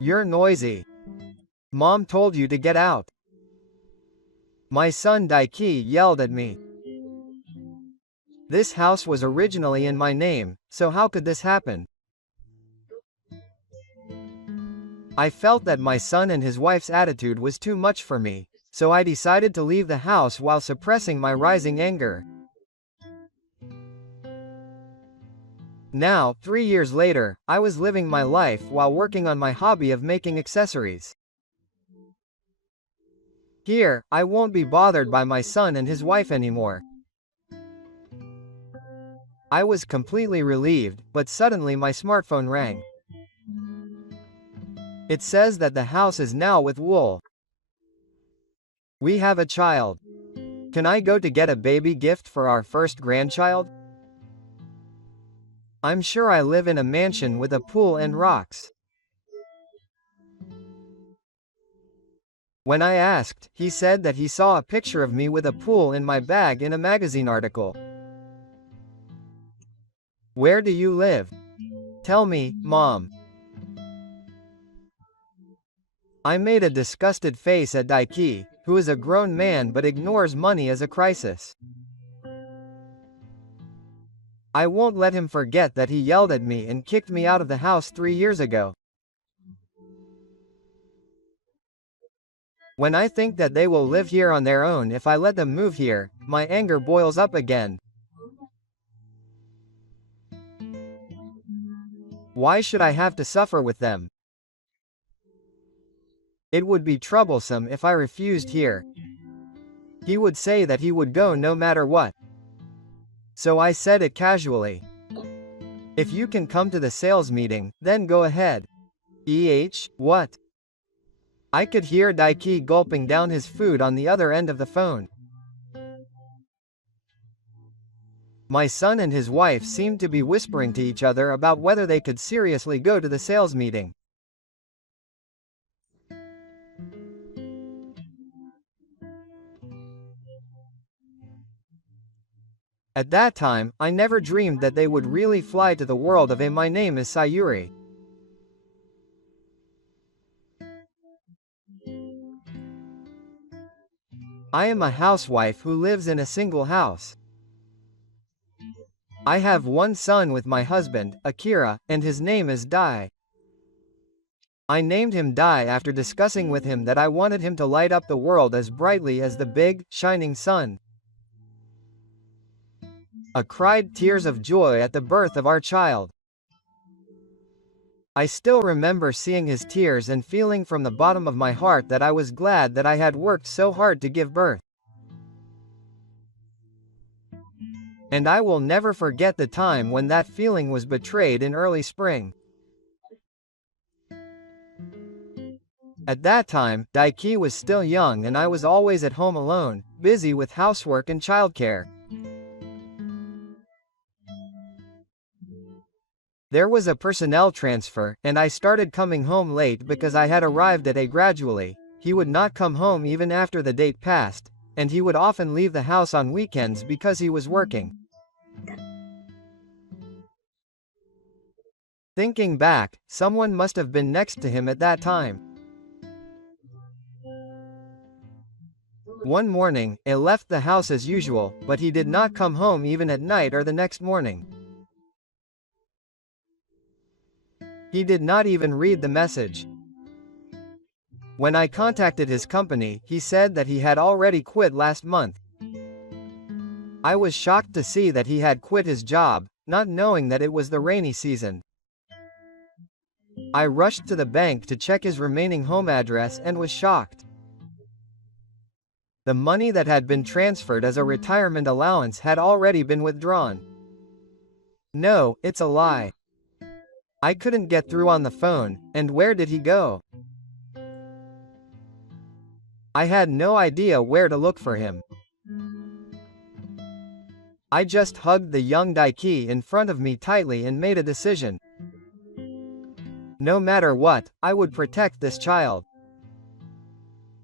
You're noisy. Mom told you to get out. My son Daiki yelled at me. This house was originally in my name, so how could this happen? I felt that my son and his wife's attitude was too much for me, so I decided to leave the house while suppressing my rising anger. Now, 3 years later, I was living my life while working on my hobby of making accessories. Here, I won't be bothered by my son and his wife anymore. I was completely relieved, but suddenly my smartphone rang. It says that the house is now with Wool. We have a child. Can I go to get a baby gift for our first grandchild? I'm sure I live in a mansion with a pool and rocks. When I asked, he said that he saw a picture of me with a pool in my bag in a magazine article. Where do you live? Tell me, Mom. I made a disgusted face at Daiki, who is a grown man but ignores money as a crisis. I won't let him forget that he yelled at me and kicked me out of the house 3 years ago. When I think that they will live here on their own if I let them move here, my anger boils up again. Why should I have to suffer with them? It would be troublesome if I refused here. He would say that he would go no matter what. So I said it casually. If you can come to the sales meeting, then go ahead. What? I could hear Daiki gulping down his food on the other end of the phone. My son and his wife seemed to be whispering to each other about whether they could seriously go to the sales meeting. At that time, I never dreamed that they would really fly to the world of My name is Sayuri. I am a housewife who lives in a single house. I have one son with my husband, Akira, and his name is Dai. I named him Dai after discussing with him that I wanted him to light up the world as brightly as the big, shining sun. I cried tears of joy at the birth of our child. I still remember seeing his tears and feeling from the bottom of my heart that I was glad that I had worked so hard to give birth. And I will never forget the time when that feeling was betrayed in early spring. At that time, Daiki was still young and I was always at home alone, busy with housework and childcare. There was a personnel transfer, and I started coming home late because I had arrived at a gradually. He would not come home even after the date passed, and he would often leave the house on weekends because he was working. Thinking back, someone must have been next to him at that time. One morning, I left the house as usual, but he did not come home even at night or the next morning. He did not even read the message. When I contacted his company, he said that he had already quit last month. I was shocked to see that he had quit his job, not knowing that it was the rainy season. I rushed to the bank to check his remaining home address and was shocked. The money that had been transferred as a retirement allowance had already been withdrawn. No, it's a lie. I couldn't get through on the phone, and where did he go? I had no idea where to look for him. I just hugged the young Daiki in front of me tightly and made a decision. No matter what, I would protect this child.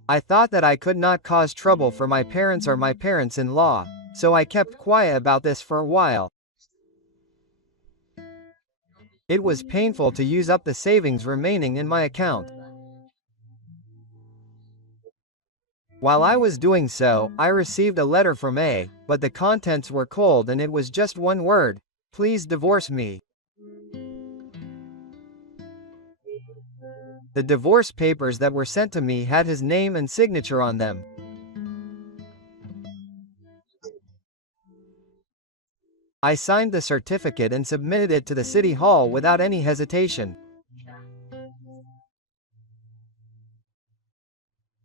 I thought that I could not cause trouble for my parents or my parents-in-law, so I kept quiet about this for a while. It was painful to use up the savings remaining in my account. While I was doing so, I received a letter from A, but the contents were cold and it was just one word: please divorce me. The divorce papers that were sent to me had his name and signature on them. I signed the certificate and submitted it to the city hall without any hesitation.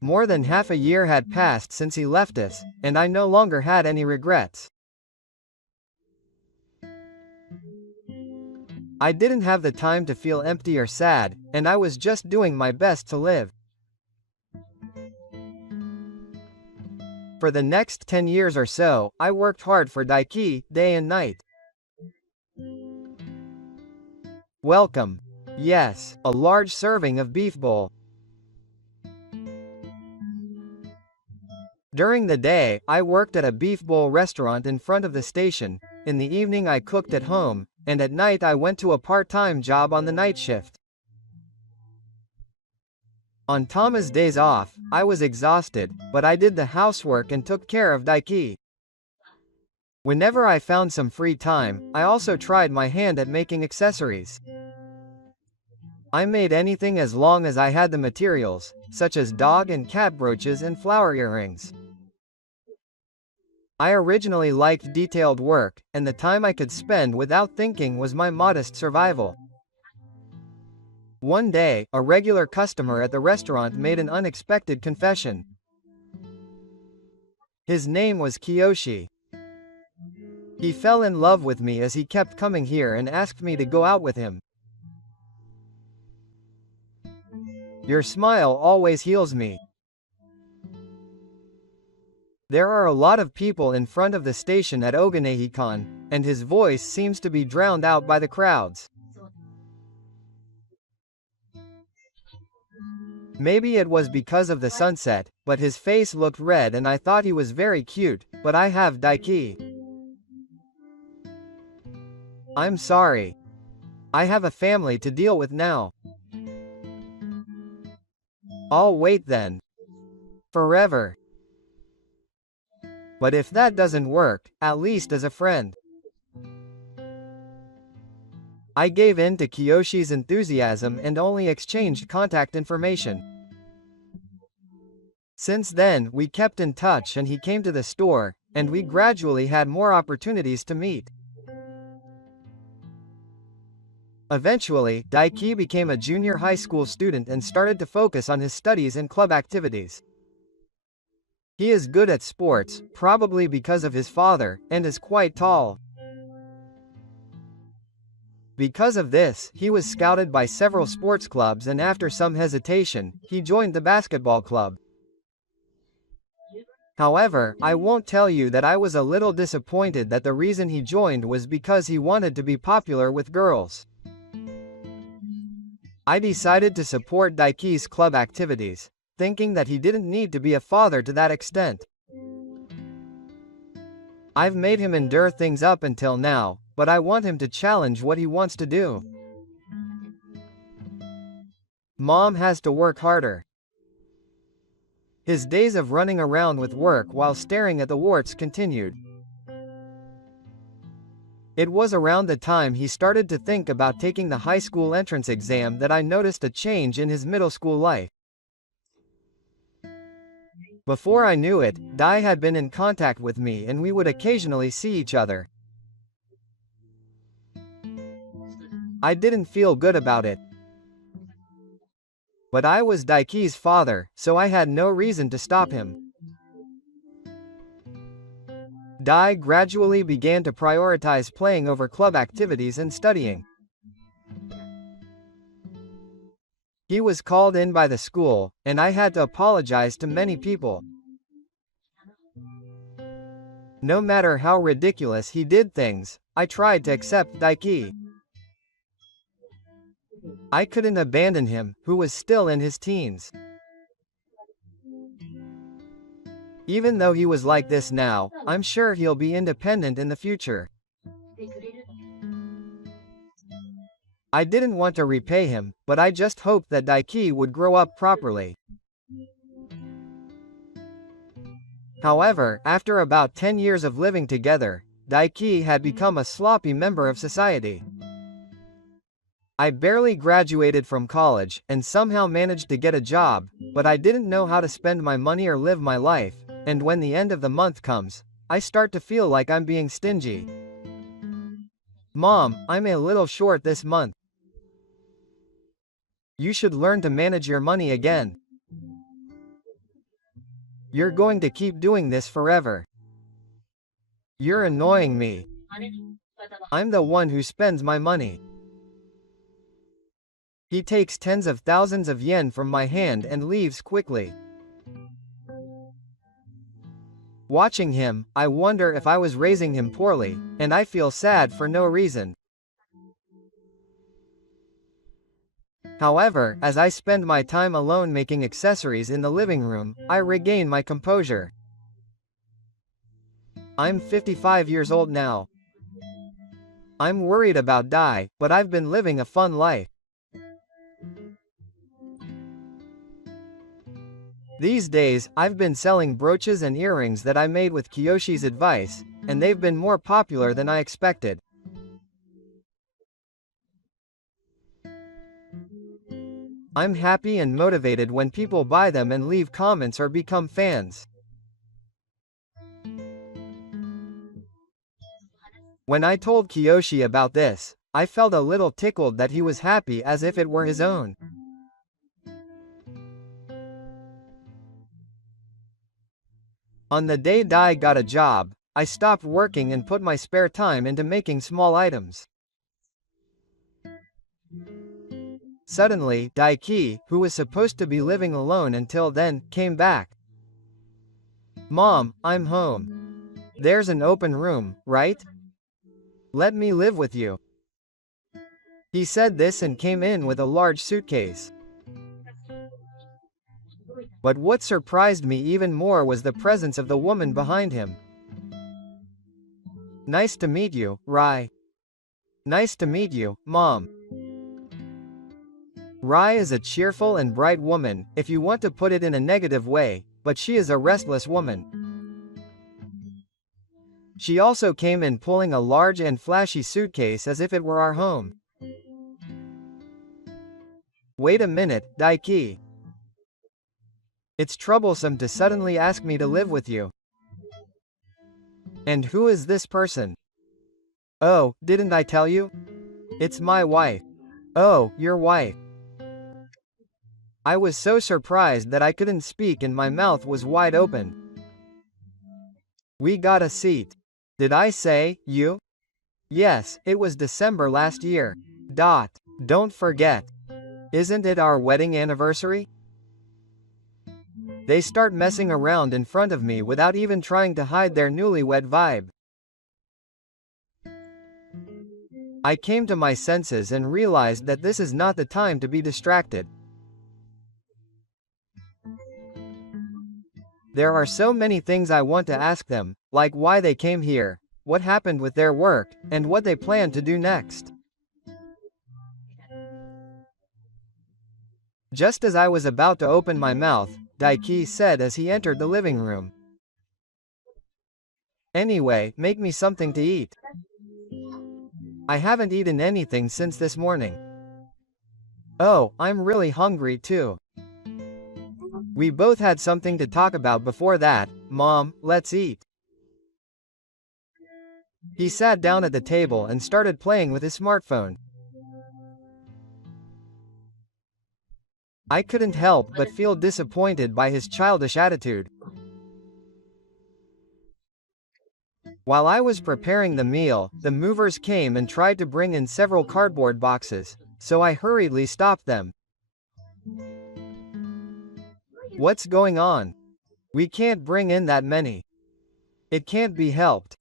More than half a year had passed since he left us, and I no longer had any regrets. I didn't have the time to feel empty or sad, and I was just doing my best to live. For the next 10 years or so, I worked hard for Daiki, day and night. Welcome. Yes, a large serving of beef bowl. During the day, I worked at a beef bowl restaurant in front of the station. In the evening I cooked at home, and at night I went to a part-time job on the night shift. On Tama's days off, I was exhausted, but I did the housework and took care of Daiki. Whenever I found some free time, I also tried my hand at making accessories. I made anything as long as I had the materials, such as dog and cat brooches and flower earrings. I originally liked detailed work, and the time I could spend without thinking was my modest survival. One day, a regular customer at the restaurant made an unexpected confession. His name was Kiyoshi. He fell in love with me as he kept coming here and asked me to go out with him. Your smile always heals me. There are a lot of people in front of the station at Oganehi-kan, and his voice seems to be drowned out by the crowds. Maybe it was because of the sunset, but his face looked red and I thought he was very cute, but I have Daiki. I'm sorry. I have a family to deal with now. I'll wait then. Forever. But if that doesn't work, at least as a friend. I gave in to Kiyoshi's enthusiasm and only exchanged contact information. Since then, we kept in touch and he came to the store, and we gradually had more opportunities to meet. Eventually, Daiki became a junior high school student and started to focus on his studies and club activities. He is good at sports, probably because of his father, and is quite tall. Because of this, he was scouted by several sports clubs and after some hesitation, he joined the basketball club. However, I won't tell you that I was a little disappointed that the reason he joined was because he wanted to be popular with girls. I decided to support Daiki's club activities, thinking that he didn't need to be a father to that extent. I've made him endure things up until now, but I want him to challenge what he wants to do. Mom has to work harder. His days of running around with work while staring at the warts continued. It was around the time he started to think about taking the high school entrance exam that I noticed a change in his middle school life. Before I knew it, Dai had been in contact with me and we would occasionally see each other. I didn't feel good about it. But I was Daiki's father, so I had no reason to stop him. Dai gradually began to prioritize playing over club activities and studying. He was called in by the school, and I had to apologize to many people. No matter how ridiculous he did things, I tried to accept Daiki. I couldn't abandon him, who was still in his teens. Even though he was like this now, I'm sure he'll be independent in the future. I didn't want to repay him, but I just hoped that Daiki would grow up properly. However, after about 10 years of living together, Daiki had become a sloppy member of society. I barely graduated from college, and somehow managed to get a job, but I didn't know how to spend my money or live my life, and when the end of the month comes, I start to feel like I'm being stingy. Mom, I'm a little short this month. You should learn to manage your money again. You're going to keep doing this forever. You're annoying me. I'm the one who spends my money. He takes tens of thousands of yen from my hand and leaves quickly. Watching him, I wonder if I was raising him poorly, and I feel sad for no reason. However, as I spend my time alone making accessories in the living room, I regain my composure. I'm 55 years old now. I'm worried about Dai, but I've been living a fun life. These days, I've been selling brooches and earrings that I made with Kiyoshi's advice, and they've been more popular than I expected. I'm happy and motivated when people buy them and leave comments or become fans. When I told Kiyoshi about this, I felt a little tickled that he was happy as if it were his own. On the day Dai got a job, I stopped working and put my spare time into making small items. Suddenly, Daiki, who was supposed to be living alone until then, came back. Mom, I'm home. There's an open room, right? Let me live with you. He said this and came in with a large suitcase. But what surprised me even more was the presence of the woman behind him. Nice to meet you, Rai. Nice to meet you, Mom. Rai is a cheerful and bright woman, if you want to put it in a negative way, but she is a restless woman. She also came in pulling a large and flashy suitcase as if it were our home. Wait a minute, Daiki. It's troublesome to suddenly ask me to live with you. And who is this person? Oh, didn't I tell you? It's my wife. Oh, your wife. I was so surprised that I couldn't speak and my mouth was wide open. We got a seat. Did I say, you? Yes, it was December last year. Don't forget. Isn't it our wedding anniversary? They start messing around in front of me without even trying to hide their newlywed vibe. I came to my senses and realized that this is not the time to be distracted. There are so many things I want to ask them, like why they came here, what happened with their work, and what they plan to do next. Just as I was about to open my mouth, Daiki said as he entered the living room. Anyway, make me something to eat. I haven't eaten anything since this morning. Oh, I'm really hungry too. We both had something to talk about before that. Mom, let's eat. He sat down at the table and started playing with his smartphone. I couldn't help but feel disappointed by his childish attitude. While I was preparing the meal, the movers came and tried to bring in several cardboard boxes, so I hurriedly stopped them. What's going on? We can't bring in that many. It can't be helped.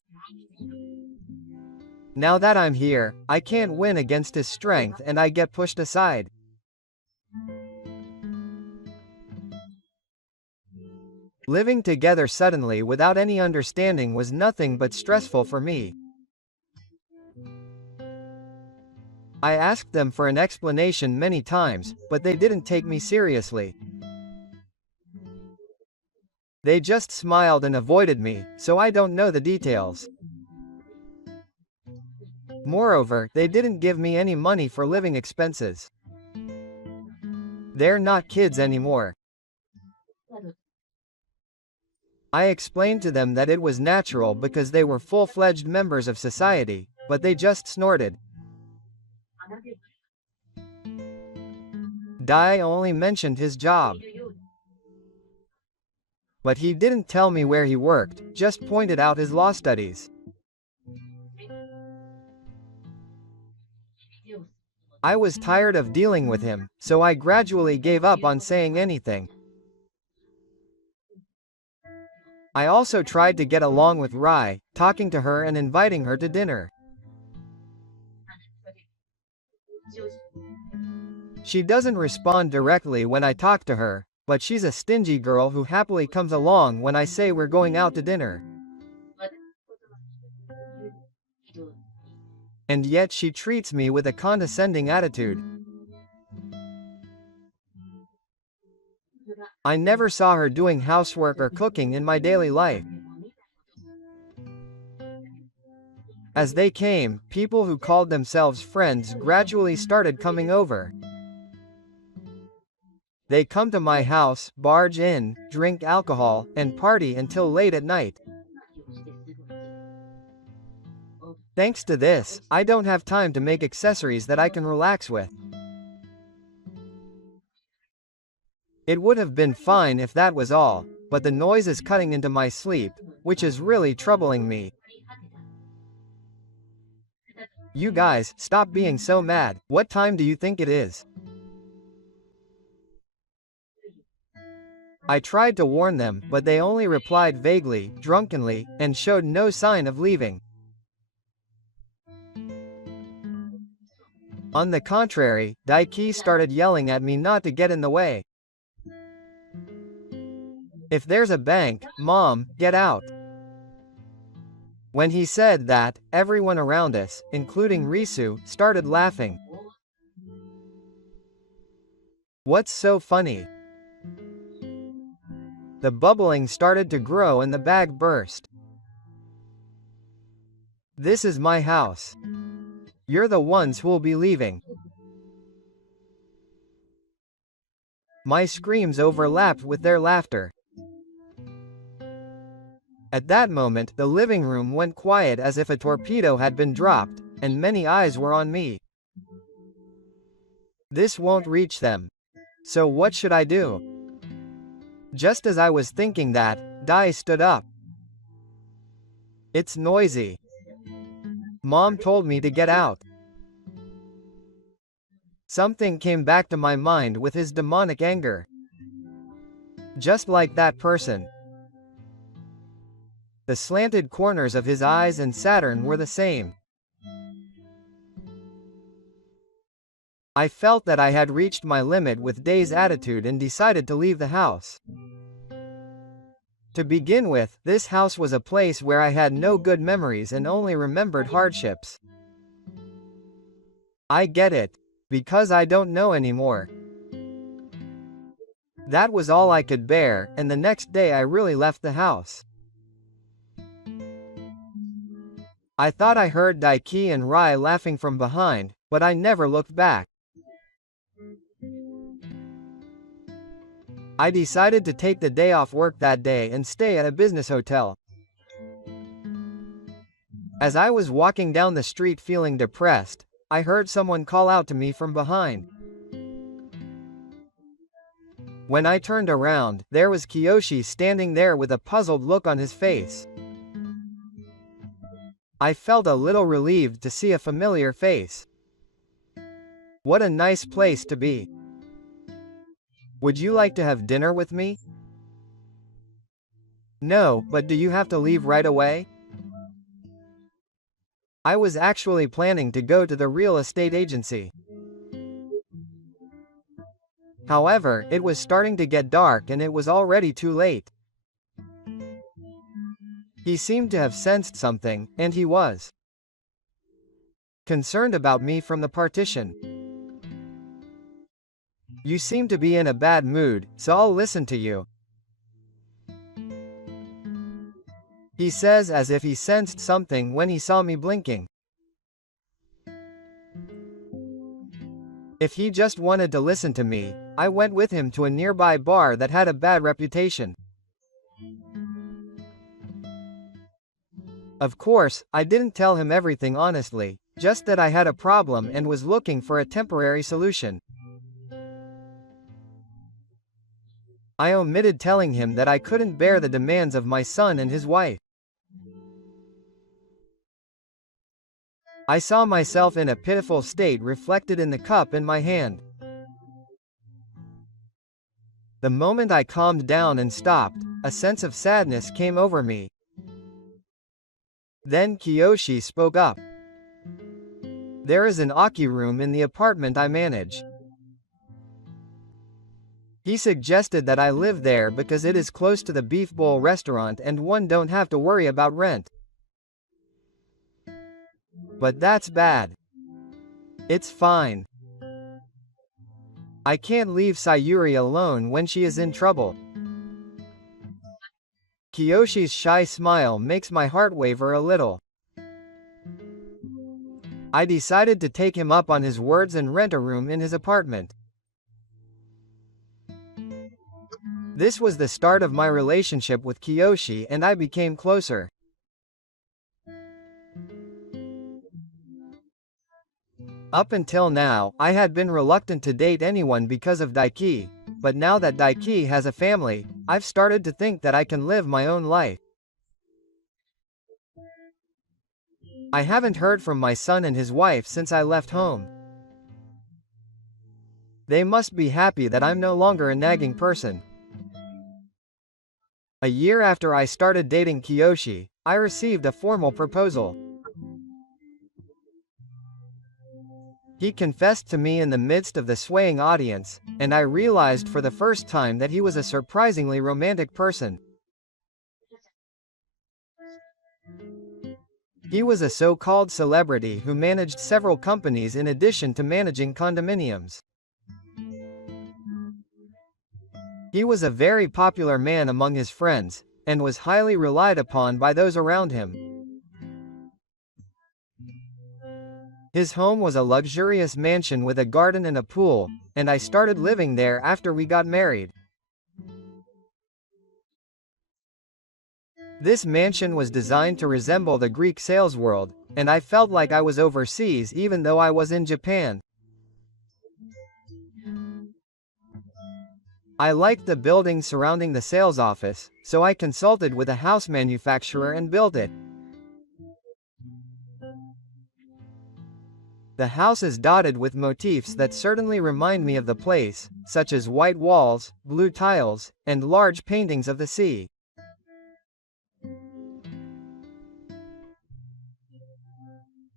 Now that I'm here, I can't win against his strength and I get pushed aside. Living together suddenly without any understanding was nothing but stressful for me. I asked them for an explanation many times, but they didn't take me seriously. They just smiled and avoided me, so I don't know the details. Moreover, they didn't give me any money for living expenses. They're not kids anymore. I explained to them that it was natural because they were full-fledged members of society, but they just snorted. Dai only mentioned his job. But he didn't tell me where he worked, just pointed out his law studies. I was tired of dealing with him, so I gradually gave up on saying anything. I also tried to get along with Rai, talking to her and inviting her to dinner. She doesn't respond directly when I talk to her, but she's a stingy girl who happily comes along when I say we're going out to dinner. And yet she treats me with a condescending attitude. I never saw her doing housework or cooking in my daily life. As they came, people who called themselves friends gradually started coming over. They come to my house, barge in, drink alcohol, and party until late at night. Thanks to this, I don't have time to make accessories that I can relax with. It would have been fine if that was all, but the noise is cutting into my sleep, which is really troubling me. You guys, stop being so mad. What time do you think it is? I tried to warn them, but they only replied vaguely, drunkenly, and showed no sign of leaving. On the contrary, Daiki started yelling at me not to get in the way. If there's a bank, Mom, get out. When he said that, everyone around us, including Risu, started laughing. What's so funny? The bubbling started to grow and the bag burst. This is my house. You're the ones who'll be leaving. My screams overlapped with their laughter. At that moment, the living room went quiet as if a torpedo had been dropped, and many eyes were on me. This won't reach them. So what should I do? Just as I was thinking that, Dai stood up. It's noisy. Mom told me to get out. Something came back to my mind with his demonic anger. Just like that person. The slanted corners of his eyes and Saturn were the same. I felt that I had reached my limit with Dai's attitude and decided to leave the house. To begin with, this house was a place where I had no good memories and only remembered hardships. I get it. Because I don't know anymore. That was all I could bear, and the next day I really left the house. I thought I heard Daiki and Rai laughing from behind, but I never looked back. I decided to take the day off work that day and stay at a business hotel. As I was walking down the street feeling depressed, I heard someone call out to me from behind. When I turned around, there was Kiyoshi standing there with a puzzled look on his face. I felt a little relieved to see a familiar face. What a nice place to be. Would you like to have dinner with me? No, but do you have to leave right away? I was actually planning to go to the real estate agency. However, it was starting to get dark and it was already too late. He seemed to have sensed something, and he was concerned about me from the partition. You seem to be in a bad mood, so I'll listen to you, he says, as if he sensed something when he saw me blinking. If he just wanted to listen to me, I went with him to a nearby bar that had a bad reputation. Of course, I didn't tell him everything honestly, just that I had a problem and was looking for a temporary solution. I omitted telling him that I couldn't bear the demands of my son and his wife. I saw myself in a pitiful state reflected in the cup in my hand. The moment I calmed down and stopped, a sense of sadness came over me. Then Kiyoshi spoke up. There is an Aki room in the apartment I manage. He suggested that I live there because it is close to the beef bowl restaurant and one don't have to worry about rent. But that's bad. It's fine. I can't leave Sayuri alone when she is in trouble. Kiyoshi's shy smile makes my heart waver a little. I decided to take him up on his words and rent a room in his apartment. This was the start of my relationship with Kiyoshi and I became closer. Up until now, I had been reluctant to date anyone because of Daiki, but now that Daiki has a family, I've started to think that I can live my own life. I haven't heard from my son and his wife since I left home. They must be happy that I'm no longer a nagging person. A year after I started dating Kiyoshi, I received a formal proposal. He confessed to me in the midst of the swaying audience, and I realized for the first time that he was a surprisingly romantic person. He was a so-called celebrity who managed several companies in addition to managing condominiums. He was a very popular man among his friends, and was highly relied upon by those around him. His home was a luxurious mansion with a garden and a pool, and I started living there after we got married. This mansion was designed to resemble the Greek sales world, and I felt like I was overseas even though I was in Japan. I liked the building surrounding the sales office, so I consulted with a house manufacturer and built it. The house is dotted with motifs that certainly remind me of the place, such as white walls, blue tiles, and large paintings of the sea.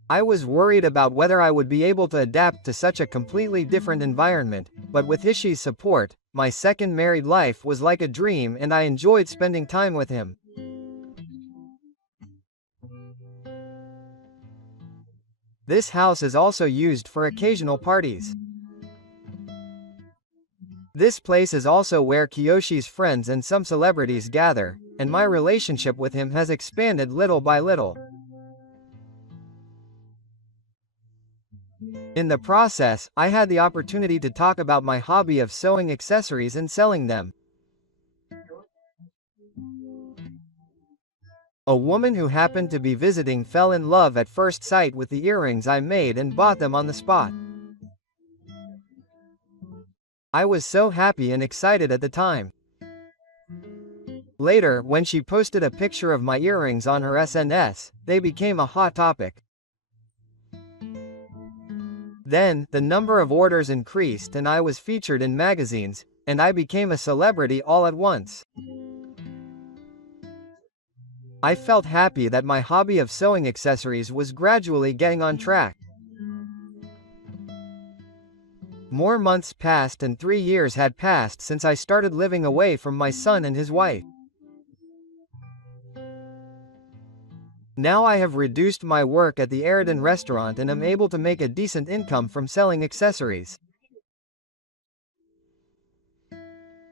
I was worried about whether I would be able to adapt to such a completely different environment, but with Hishi's support, my second married life was like a dream and I enjoyed spending time with him. This house is also used for occasional parties. This place is also where Kiyoshi's friends and some celebrities gather, and my relationship with him has expanded little by little. In the process, I had the opportunity to talk about my hobby of sewing accessories and selling them. A woman who happened to be visiting fell in love at first sight with the earrings I made and bought them on the spot. I was so happy and excited at the time. Later, when she posted a picture of my earrings on her SNS, they became a hot topic. Then, the number of orders increased and I was featured in magazines, and I became a celebrity all at once. I felt happy that my hobby of sewing accessories was gradually getting on track. More months passed and 3 years had passed since I started living away from my son and his wife. Now I have reduced my work at the Eridan restaurant and am able to make a decent income from selling accessories.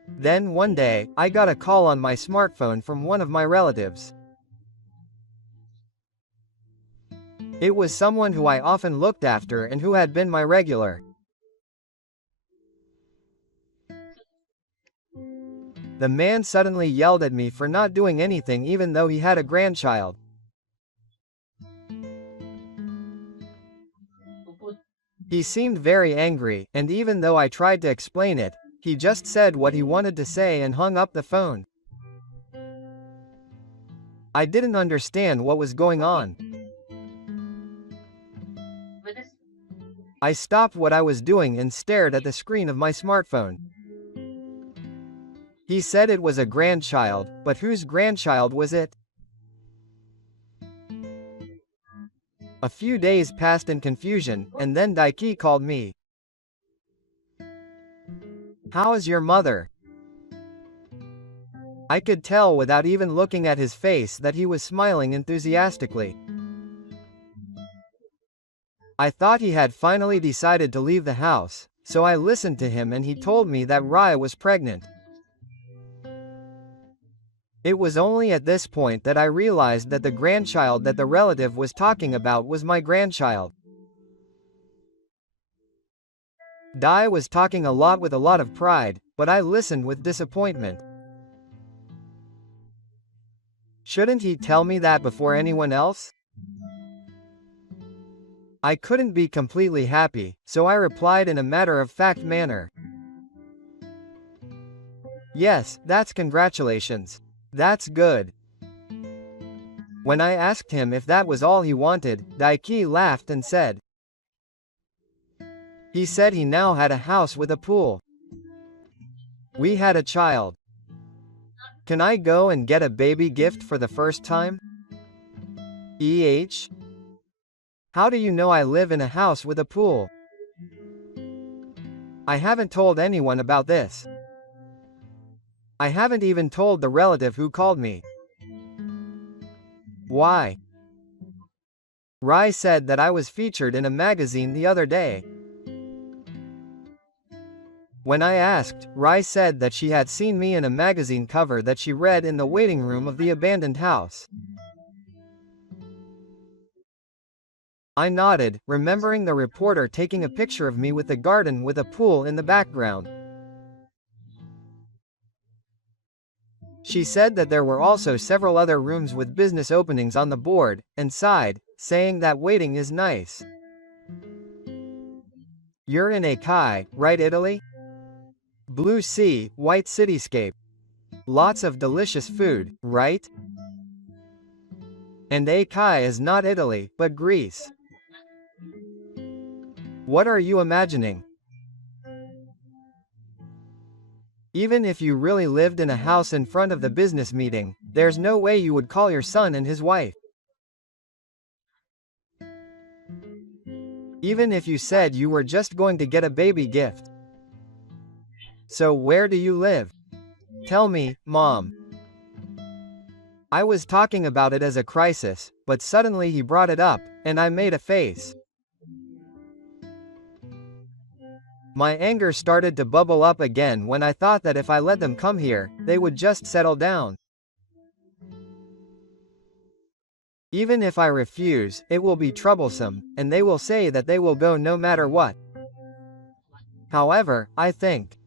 Then one day, I got a call on my smartphone from one of my relatives. It was someone who I often looked after and who had been my regular. The man suddenly yelled at me for not doing anything even though he had a grandchild. He seemed very angry, and even though I tried to explain it, he just said what he wanted to say and hung up the phone. I didn't understand what was going on. I stopped what I was doing and stared at the screen of my smartphone. He said it was a grandchild, but whose grandchild was it? A few days passed in confusion, and then Daiki called me. "How is your mother?" I could tell without even looking at his face that he was smiling enthusiastically. I thought he had finally decided to leave the house, so I listened to him and he told me that Rai was pregnant. It was only at this point that I realized that the grandchild that the relative was talking about was my grandchild. Dai was talking a lot with a lot of pride, but I listened with disappointment. Shouldn't he tell me that before anyone else? I couldn't be completely happy, so I replied in a matter-of-fact manner. "Yes, that's congratulations. That's good." When I asked him if that was all he wanted, Daiki laughed and said, he said he now had a house with a pool. We had a child. Can I go and get a baby gift for the first time? How do you know I live in a house with a pool? I haven't told anyone about this. I haven't even told the relative who called me. Why? Rai said that I was featured in a magazine the other day. When I asked, Rai said that she had seen me in a magazine cover that she read in the waiting room of the abandoned house. I nodded, remembering the reporter taking a picture of me with the garden with a pool in the background. She said that there were also several other rooms with business openings on the board, and sighed, saying that waiting is nice. You're in Akai, right, Italy? Blue sea, white cityscape. Lots of delicious food, right? And Akai is not Italy, but Greece. What are you imagining? Even if you really lived in a house in front of the business meeting, there's no way you would call your son and his wife. Even if you said you were just going to get a baby gift. So where do you live? Tell me, Mom. I was talking about it as a crisis, but suddenly he brought it up, and I made a face. My anger started to bubble up again when I thought that if I let them come here, they would just settle down. Even if I refuse, it will be troublesome, and they will say that they will go no matter what. However, I think,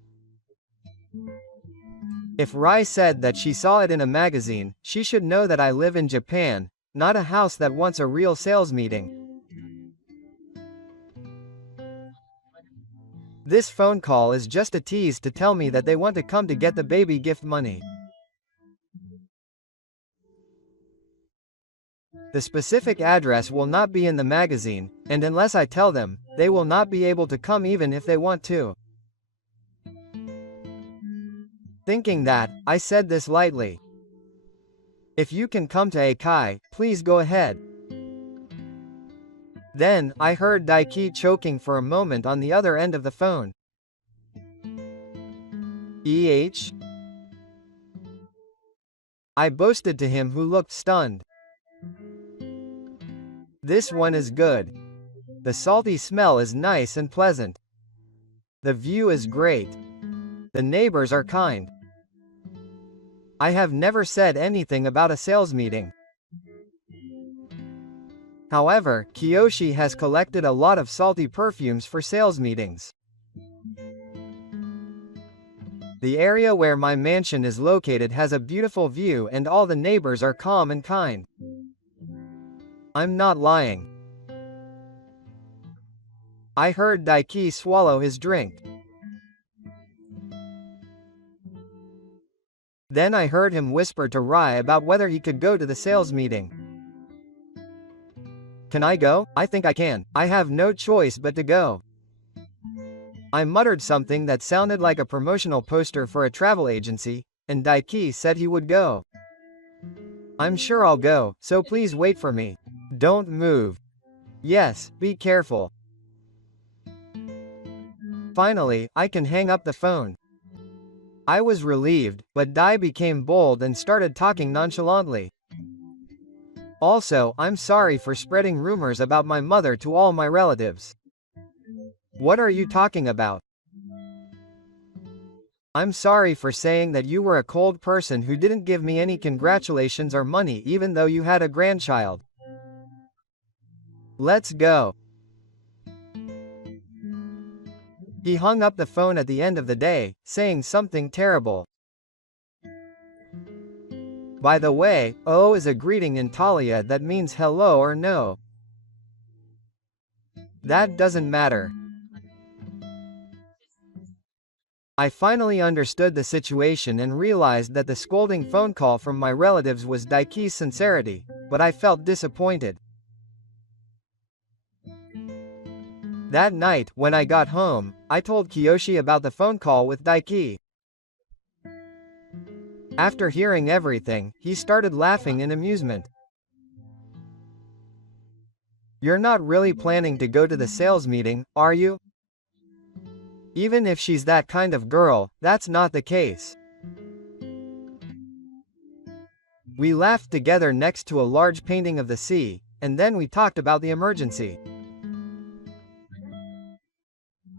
if Rai said that she saw it in a magazine, she should know that I live in Japan, not a house that wants a real sales meeting. This phone call is just a tease to tell me that they want to come to get the baby gift money. The specific address will not be in the magazine, and unless I tell them, they will not be able to come even if they want to. Thinking that, I said this lightly. If you can come to Akai, please go ahead. Then, I heard Daiki choking for a moment on the other end of the phone. I boasted to him, who looked stunned. This one is good. The salty smell is nice and pleasant. The view is great. The neighbors are kind. I have never said anything about a sales meeting. However, Kiyoshi has collected a lot of salty perfumes for sales meetings. The area where my mansion is located has a beautiful view and all the neighbors are calm and kind. I'm not lying. I heard Daiki swallow his drink. Then I heard him whisper to Rai about whether he could go to the sales meeting. Can I go? I think I can. I have no choice but to go. I muttered something that sounded like a promotional poster for a travel agency, and Daiki said he would go. I'm sure I'll go, so please wait for me. Don't move. Yes, be careful. Finally, I can hang up the phone. I was relieved, but Dai became bold and started talking nonchalantly. Also, I'm sorry for spreading rumors about my mother to all my relatives. What are you talking about? I'm sorry for saying that you were a cold person who didn't give me any congratulations or money even though you had a grandchild. Let's go. He hung up the phone at the end of the day, saying something terrible. By the way, O is a greeting in Talia that means hello or no. That doesn't matter. I finally understood the situation and realized that the scolding phone call from my relatives was Daiki's sincerity, but I felt disappointed. That night, when I got home, I told Kiyoshi about the phone call with Daiki. After hearing everything, he started laughing in amusement. You're not really planning to go to the sales meeting, are you? Even if she's that kind of girl, that's not the case. We laughed together next to a large painting of the sea, and then we talked about the emergency.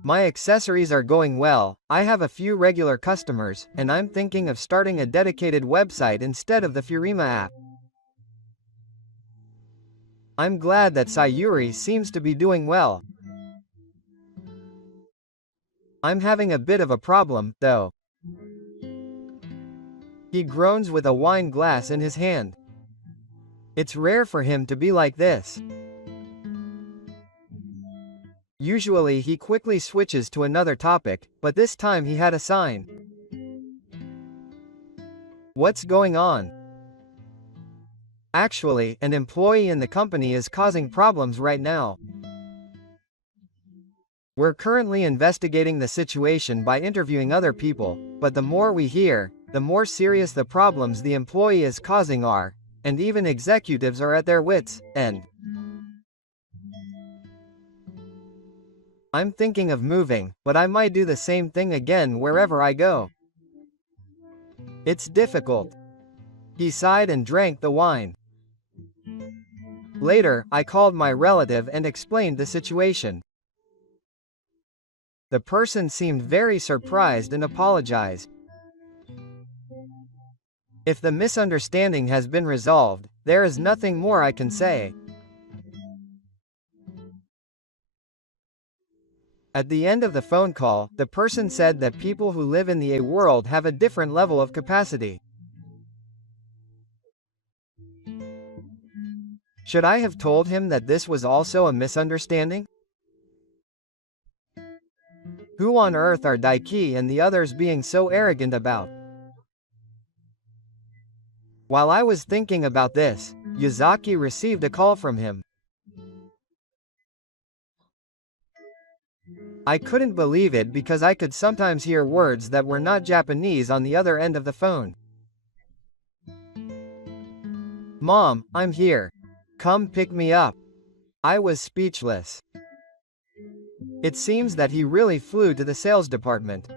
My accessories are going well, I have a few regular customers, and I'm thinking of starting a dedicated website instead of the Furima app. I'm glad that Sayuri seems to be doing well. I'm having a bit of a problem, though. He groans with a wine glass in his hand. It's rare for him to be like this. Usually he quickly switches to another topic, but this time he had a sign. What's going on? Actually, an employee in the company is causing problems right now. We're currently investigating the situation by interviewing other people, but the more we hear, the more serious the problems the employee is causing are, and even executives are at their wits' end. I'm thinking of moving, but I might do the same thing again wherever I go. It's difficult. He sighed and drank the wine. Later, I called my relative and explained the situation. The person seemed very surprised and apologized. If the misunderstanding has been resolved, there is nothing more I can say. At the end of the phone call, the person said that people who live in the A world have a different level of capacity. Should I have told him that this was also a misunderstanding? Who on earth are Daiki and the others being so arrogant about? While I was thinking about this, Yazaki received a call from him. I couldn't believe it because I could sometimes hear words that were not Japanese on the other end of the phone. Mom, I'm here. Come pick me up. I was speechless. It seems that he really flew to the sales department.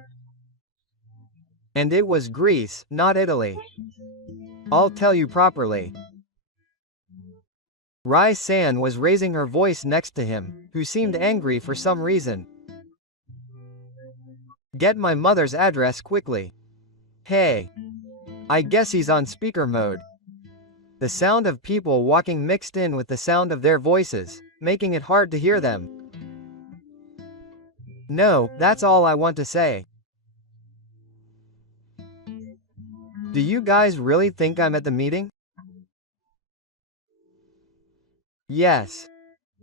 And it was Greece, not Italy. I'll tell you properly. Rai-san was raising her voice next to him, who seemed angry for some reason. Get my mother's address quickly. Hey. I guess he's on speaker mode. The sound of people walking mixed in with the sound of their voices, making it hard to hear them. No, that's all I want to say. Do you guys really think I'm at the meeting? Yes.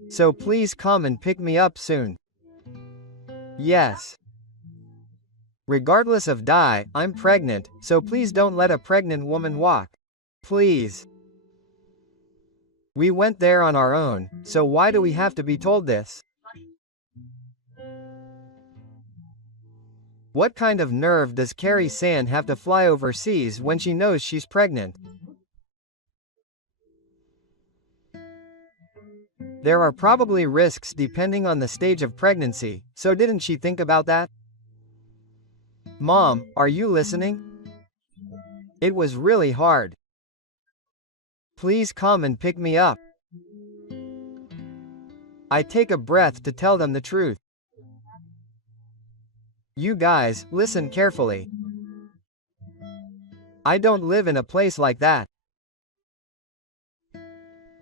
So please come and pick me up soon. Yes. Regardless of Dai, I'm pregnant, so please don't let a pregnant woman walk. Please. We went there on our own, so why do we have to be told this? What kind of nerve does Carrie-san have to fly overseas when she knows she's pregnant? There are probably risks depending on the stage of pregnancy, so didn't she think about that? Mom, are you listening? It was really hard. Please come and pick me up. I take a breath to tell them the truth. You guys, listen carefully. I don't live in a place like that.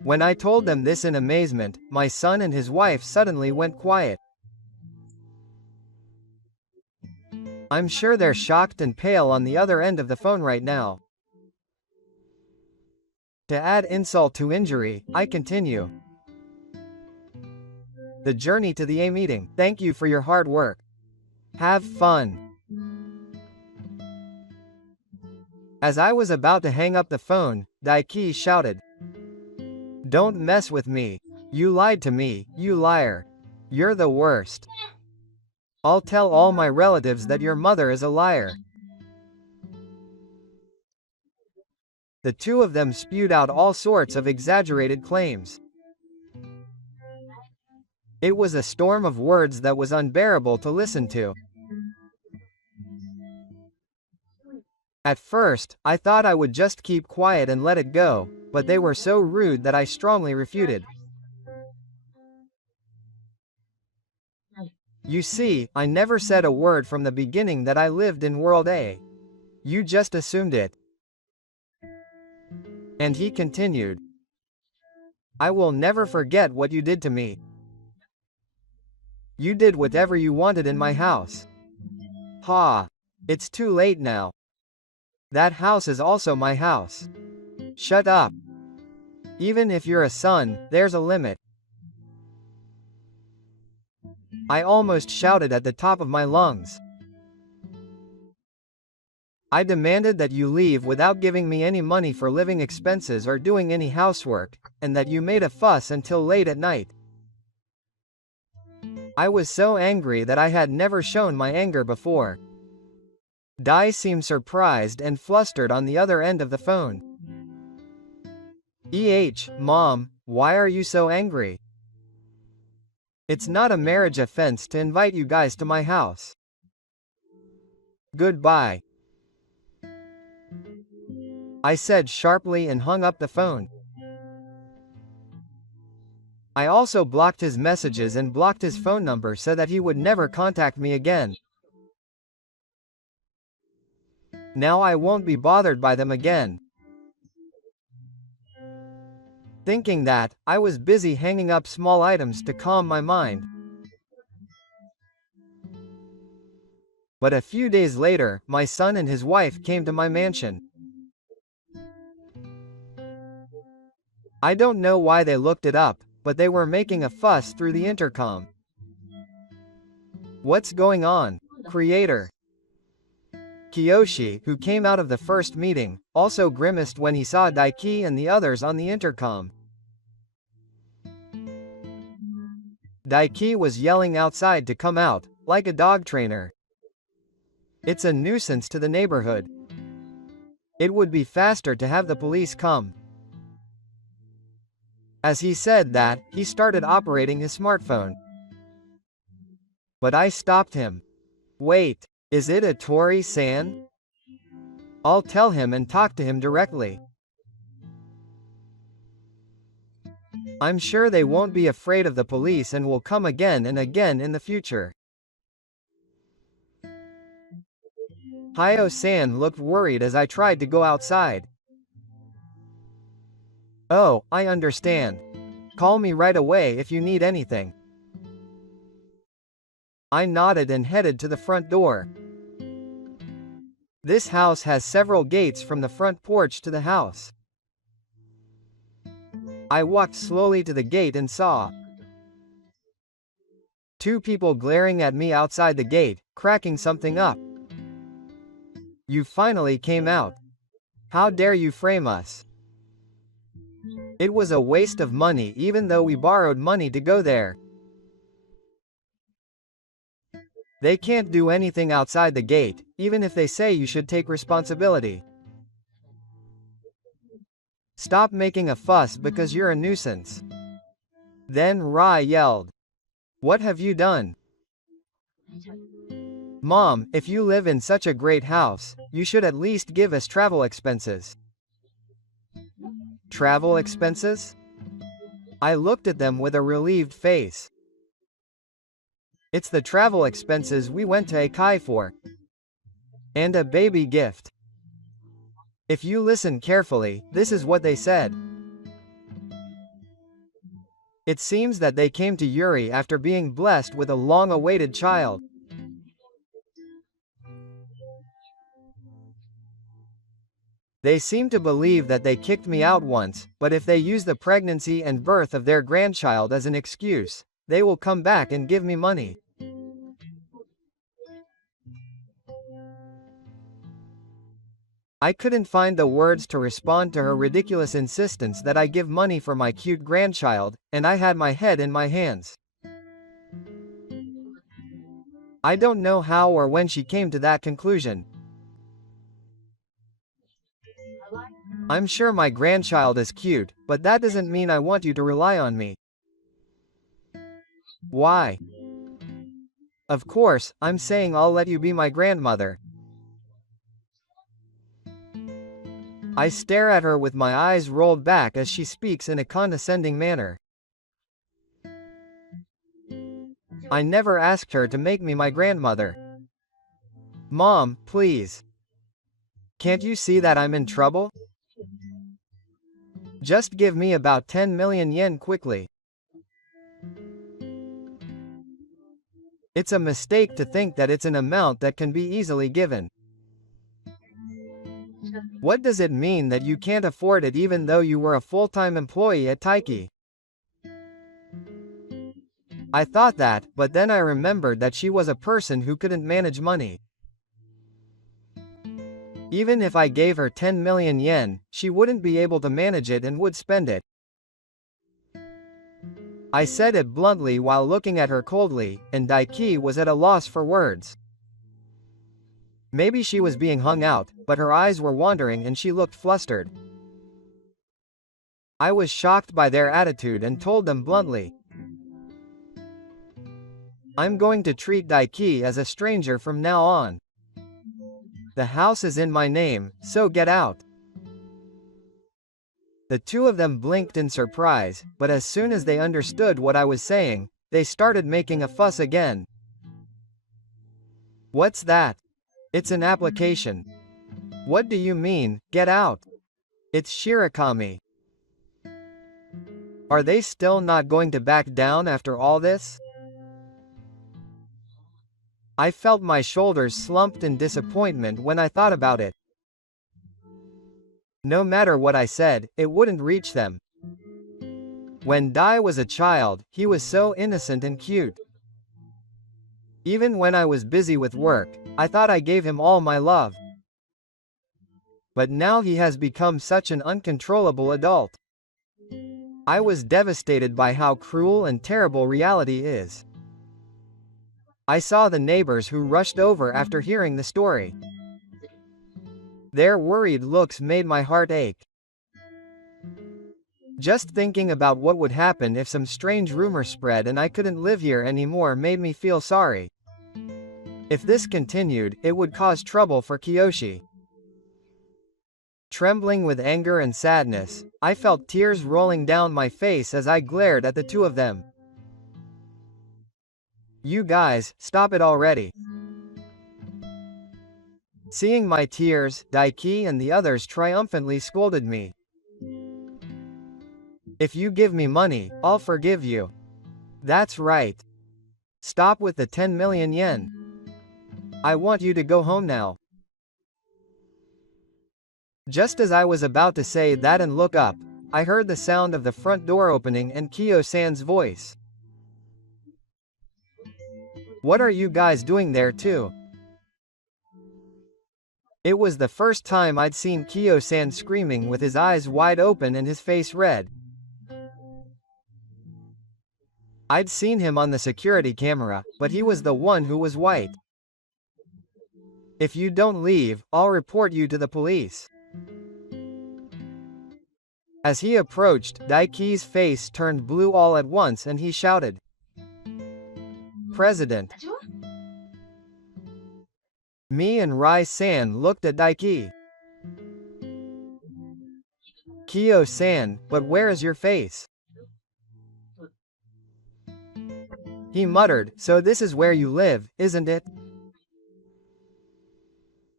When I told them this in amazement, my son and his wife suddenly went quiet. I'm sure they're shocked and pale on the other end of the phone right now. To add insult to injury, I continue. The journey to the A meeting. Thank you for your hard work. Have fun. As I was about to hang up the phone, Daiki shouted. Don't mess with me. You lied to me, you liar. You're the worst. I'll tell all my relatives that your mother is a liar. The two of them spewed out all sorts of exaggerated claims. It was a storm of words that was unbearable to listen to. At first, I thought I would just keep quiet and let it go, but they were so rude that I strongly refuted. You see, I never said a word from the beginning that I lived in World A. You just assumed it. And he continued. I will never forget what you did to me. You did whatever you wanted in my house. Ha! It's too late now. That house is also my house. Shut up. Even if you're a son, there's a limit. I almost shouted at the top of my lungs. I demanded that you leave without giving me any money for living expenses or doing any housework, and that you made a fuss until late at night. I was so angry that I had never shown my anger before. Dai seemed surprised and flustered on the other end of the phone. Mom, why are you so angry? It's not a marriage offense to invite you guys to my house. Goodbye. I said sharply and hung up the phone. I also blocked his messages and blocked his phone number so that he would never contact me again. Now I won't be bothered by them again. Thinking that, I was busy hanging up small items to calm my mind. But a few days later, my son and his wife came to my mansion. I don't know why they looked it up, but they were making a fuss through the intercom. What's going on? Creator. Kiyoshi, who came out of the first meeting, also grimaced when he saw Daiki and the others on the intercom. Daiki was yelling outside to come out, like a dog trainer. It's a nuisance to the neighborhood. It would be faster to have the police come. As he said that, he started operating his smartphone. But I stopped him. Wait, is it a Tori-san? I'll tell him and talk to him directly. I'm sure they won't be afraid of the police and will come again and again in the future. Hyo-san looked worried as I tried to go outside. Oh, I understand. Call me right away if you need anything. I nodded and headed to the front door. This house has several gates from the front porch to the house. I walked slowly to the gate and saw two people glaring at me outside the gate, cracking something up. You finally came out. How dare you frame us? It was a waste of money even though we borrowed money to go there. They can't do anything outside the gate, even if they say you should take responsibility. Stop making a fuss because you're a nuisance. Then Rai yelled. What have you done? Mom, if you live in such a great house, you should at least give us travel expenses. Travel expenses? I looked at them with a relieved face. It's the travel expenses we went to Aikai for. And a baby gift. If you listen carefully, this is what they said. It seems that they came to Yuri after being blessed with a long-awaited child. They seem to believe that they kicked me out once, but if they use the pregnancy and birth of their grandchild as an excuse, they will come back and give me money. I couldn't find the words to respond to her ridiculous insistence that I give money for my cute grandchild, and I had my head in my hands. I don't know how or when she came to that conclusion. I'm sure my grandchild is cute, but that doesn't mean I want you to rely on me. Why? Of course, I'm saying I'll let you be my grandmother. I stare at her with my eyes rolled back as she speaks in a condescending manner. I never asked her to make me my grandmother. Mom, please. Can't you see that I'm in trouble? Just give me about 10 million yen quickly. It's a mistake to think that it's an amount that can be easily given. What does it mean that you can't afford it even though you were a full-time employee at Taiki? I thought that, but then I remembered that she was a person who couldn't manage money. Even if I gave her 10 million yen, she wouldn't be able to manage it and would spend it. I said it bluntly while looking at her coldly, and Daiki was at a loss for words. Maybe she was being hung out, but her eyes were wandering and she looked flustered. I was shocked by their attitude and told them bluntly. I'm going to treat Daiki as a stranger from now on. The house is in my name, so get out. The two of them blinked in surprise, but as soon as they understood what I was saying, they started making a fuss again. What's that? It's an application. What do you mean, get out? It's Shirakami. Are they still not going to back down after all this? I felt my shoulders slumped in disappointment when I thought about it. No matter what I said, it wouldn't reach them. When Dai was a child, he was so innocent and cute. Even when I was busy with work, I thought I gave him all my love. But now he has become such an uncontrollable adult. I was devastated by how cruel and terrible reality is. I saw the neighbors who rushed over after hearing the story. Their worried looks made my heart ache. Just thinking about what would happen if some strange rumor spread and I couldn't live here anymore made me feel sorry. If this continued, it would cause trouble for Kiyoshi. Trembling with anger and sadness, I felt tears rolling down my face as I glared at the two of them. You guys, stop it already. Seeing my tears, Daiki and the others triumphantly scolded me. If you give me money, I'll forgive you. That's right. Stop with the 10 million yen. I want you to go home now. Just as I was about to say that and look up, I heard the sound of the front door opening and Kiyo-san's voice. What are you guys doing there too? It was the first time I'd seen Kiyo-san screaming with his eyes wide open and his face red. I'd seen him on the security camera, but he was the one who was white. If you don't leave, I'll report you to the police. As he approached, Daiki's face turned blue all at once and he shouted, President. Me and Rai-san looked at Daiki. Kiyo-san, but where is your face? He muttered, so this is where you live, isn't it?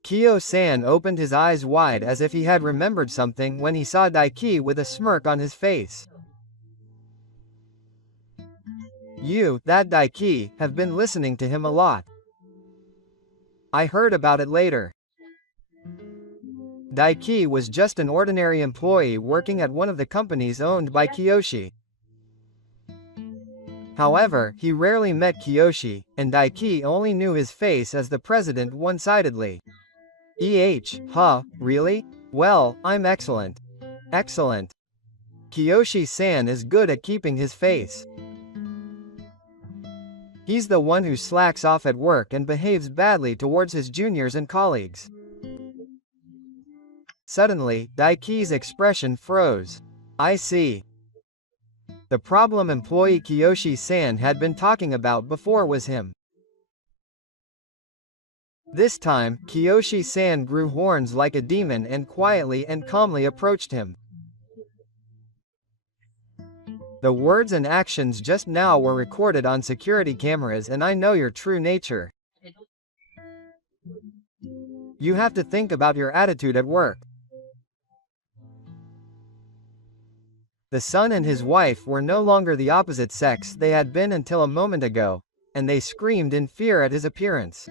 Kiyo-san opened his eyes wide as if he had remembered something when he saw Daiki with a smirk on his face. You, that Daiki, have been listening to him a lot. I heard about it later. Daiki was just an ordinary employee working at one of the companies owned by Kiyoshi. However, he rarely met Kiyoshi, and Daiki only knew his face as the president one-sidedly. Huh, really? Well, I'm excellent. Excellent. Kiyoshi-san is good at keeping his face. He's the one who slacks off at work and behaves badly towards his juniors and colleagues. Suddenly, Daiki's expression froze. I see. The problem employee Kiyoshi-san had been talking about before was him. This time, Kiyoshi-san grew horns like a demon and quietly and calmly approached him. The words and actions just now were recorded on security cameras and I know your true nature. You have to think about your attitude at work. The son and his wife were no longer the opposite sex they had been until a moment ago, and they screamed in fear at his appearance.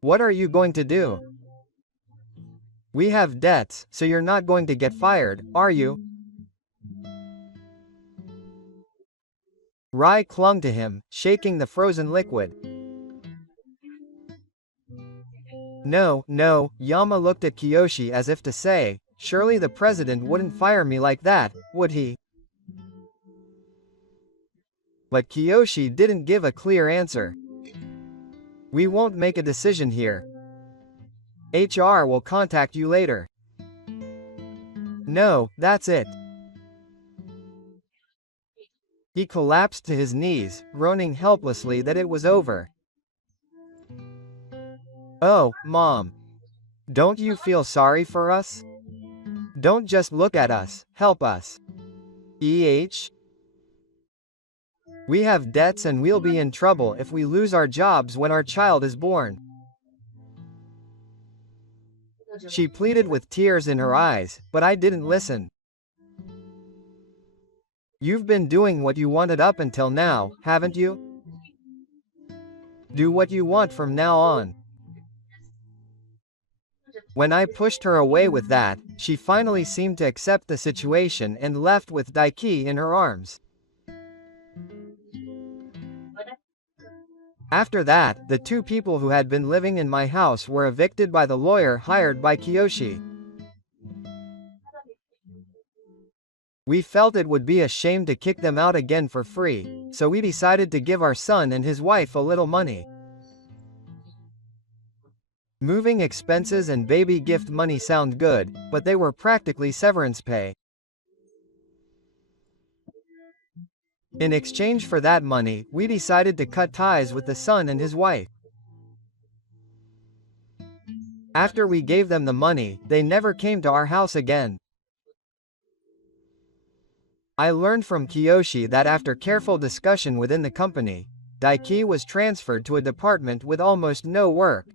What are you going to do? We have debts, so you're not going to get fired, are you? Rai clung to him, shaking the frozen liquid. No, Yama looked at Kiyoshi as if to say, surely the president wouldn't fire me like that, would he? But Kiyoshi didn't give a clear answer. We won't make a decision here. HR will contact you later. No, that's it. He collapsed to his knees, groaning helplessly that it was over. Oh, Mom. Don't you feel sorry for us? Don't just look at us, help us. We have debts and we'll be in trouble if we lose our jobs when our child is born. She pleaded with tears in her eyes, but I didn't listen. You've been doing what you wanted up until now, haven't you? Do what you want from now on. When I pushed her away with that, she finally seemed to accept the situation and left with Daiki in her arms. After that, the two people who had been living in my house were evicted by the lawyer hired by Kiyoshi. We felt it would be a shame to kick them out again for free, so we decided to give our son and his wife a little money. Moving expenses and baby gift money sound good, but they were practically severance pay. In exchange for that money, we decided to cut ties with the son and his wife. After we gave them the money, they never came to our house again. I learned from Kiyoshi that after careful discussion within the company, Daiki was transferred to a department with almost no work.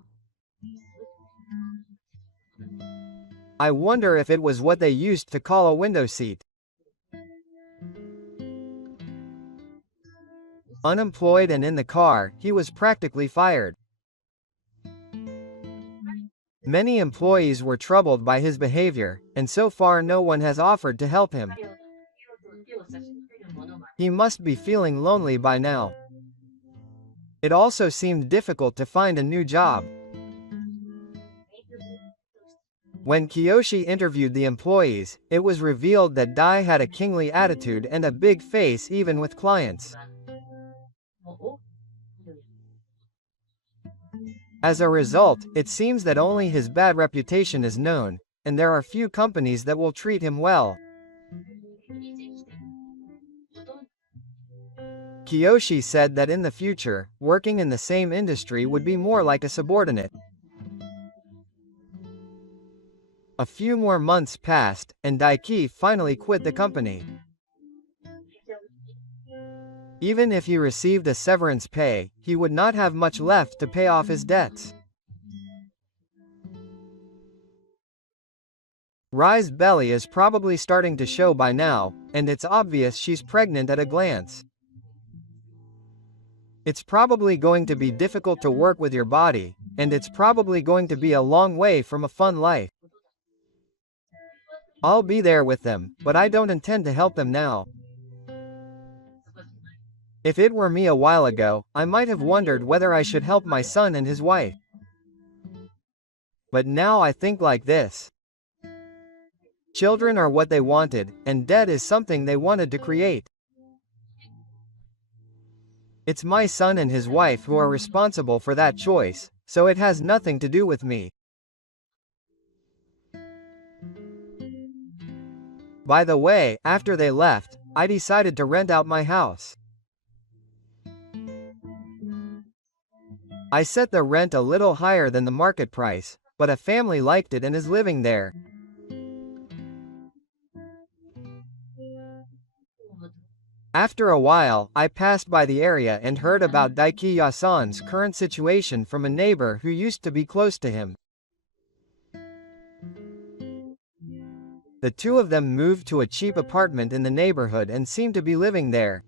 I wonder if it was what they used to call a window seat. Unemployed and in the car, he was practically fired. Many employees were troubled by his behavior, and so far no one has offered to help him. He must be feeling lonely by now. It also seemed difficult to find a new job. When Kiyoshi interviewed the employees, it was revealed that Dai had a kingly attitude and a big face even with clients. As a result, it seems that only his bad reputation is known, and there are few companies that will treat him well. Kiyoshi said that in the future, working in the same industry would be more like a subordinate. A few more months passed, and Daiki finally quit the company. Even if he received a severance pay, he would not have much left to pay off his debts. Rai's belly is probably starting to show by now, and it's obvious she's pregnant at a glance. It's probably going to be difficult to work with your body, and it's probably going to be a long way from a fun life. I'll be there with them, but I don't intend to help them now. If it were me a while ago, I might have wondered whether I should help my son and his wife. But now I think like this. Children are what they wanted, and debt is something they wanted to create. It's my son and his wife who are responsible for that choice, so it has nothing to do with me. By the way, after they left, I decided to rent out my house. I set the rent a little higher than the market price, but a family liked it and is living there. After a while, I passed by the area and heard about Daiki Yasan's current situation from a neighbor who used to be close to him. The two of them moved to a cheap apartment in the neighborhood and seem to be living there.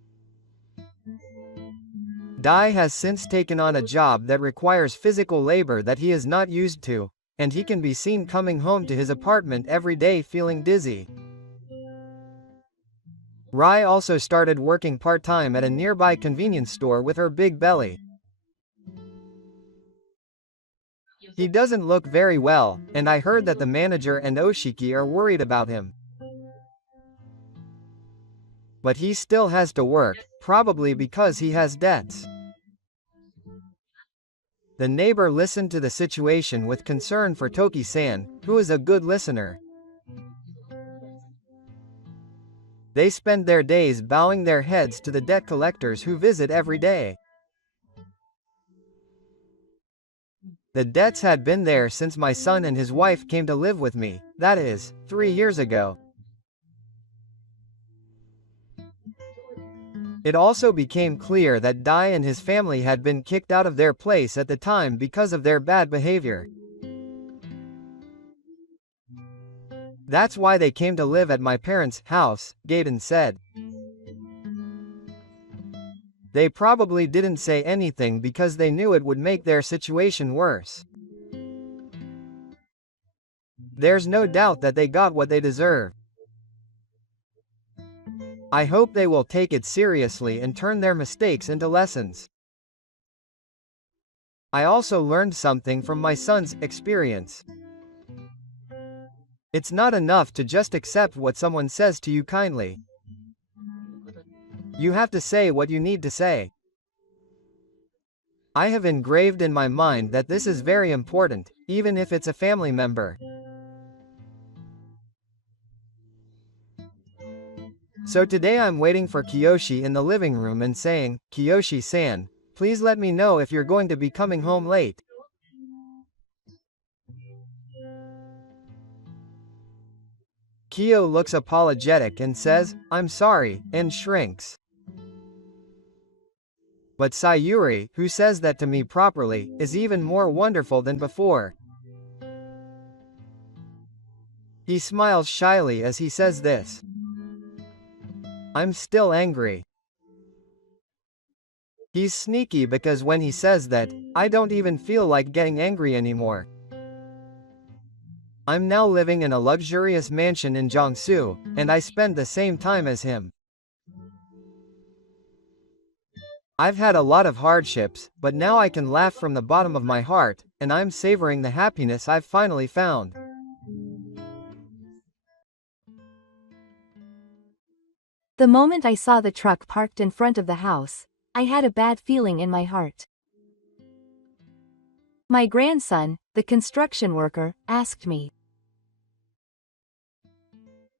Dai has since taken on a job that requires physical labor that he is not used to, and he can be seen coming home to his apartment every day feeling dizzy. Rai also started working part-time at a nearby convenience store with her big belly. He doesn't look very well, and I heard that the manager and Oshiki are worried about him. But he still has to work, probably because he has debts. The neighbor listened to the situation with concern for Toki-san, who is a good listener. They spend their days bowing their heads to the debt collectors who visit every day. The debts had been there since my son and his wife came to live with me, that is, 3 years ago. It also became clear that Dai and his family had been kicked out of their place at the time because of their bad behavior. That's why they came to live at my parents' house, Gaiden said. They probably didn't say anything because they knew it would make their situation worse. There's no doubt that they got what they deserved. I hope they will take it seriously and turn their mistakes into lessons. I also learned something from my son's experience. It's not enough to just accept what someone says to you kindly. You have to say what you need to say. I have engraved in my mind that this is very important, even if it's a family member. So today I'm waiting for Kiyoshi in the living room and saying, Kiyoshi-san, please let me know if you're going to be coming home late. Kyo looks apologetic and says, "I'm sorry," and shrinks. But Sayuri, who says that to me properly, is even more wonderful than before. He smiles shyly as he says this. I'm still angry. He's sneaky because when he says that, I don't even feel like getting angry anymore. I'm now living in a luxurious mansion in Jiangsu, and I spend the same time as him. I've had a lot of hardships, but now I can laugh from the bottom of my heart, and I'm savoring the happiness I've finally found. The moment I saw the truck parked in front of the house, I had a bad feeling in my heart. My grandson, the construction worker, asked me,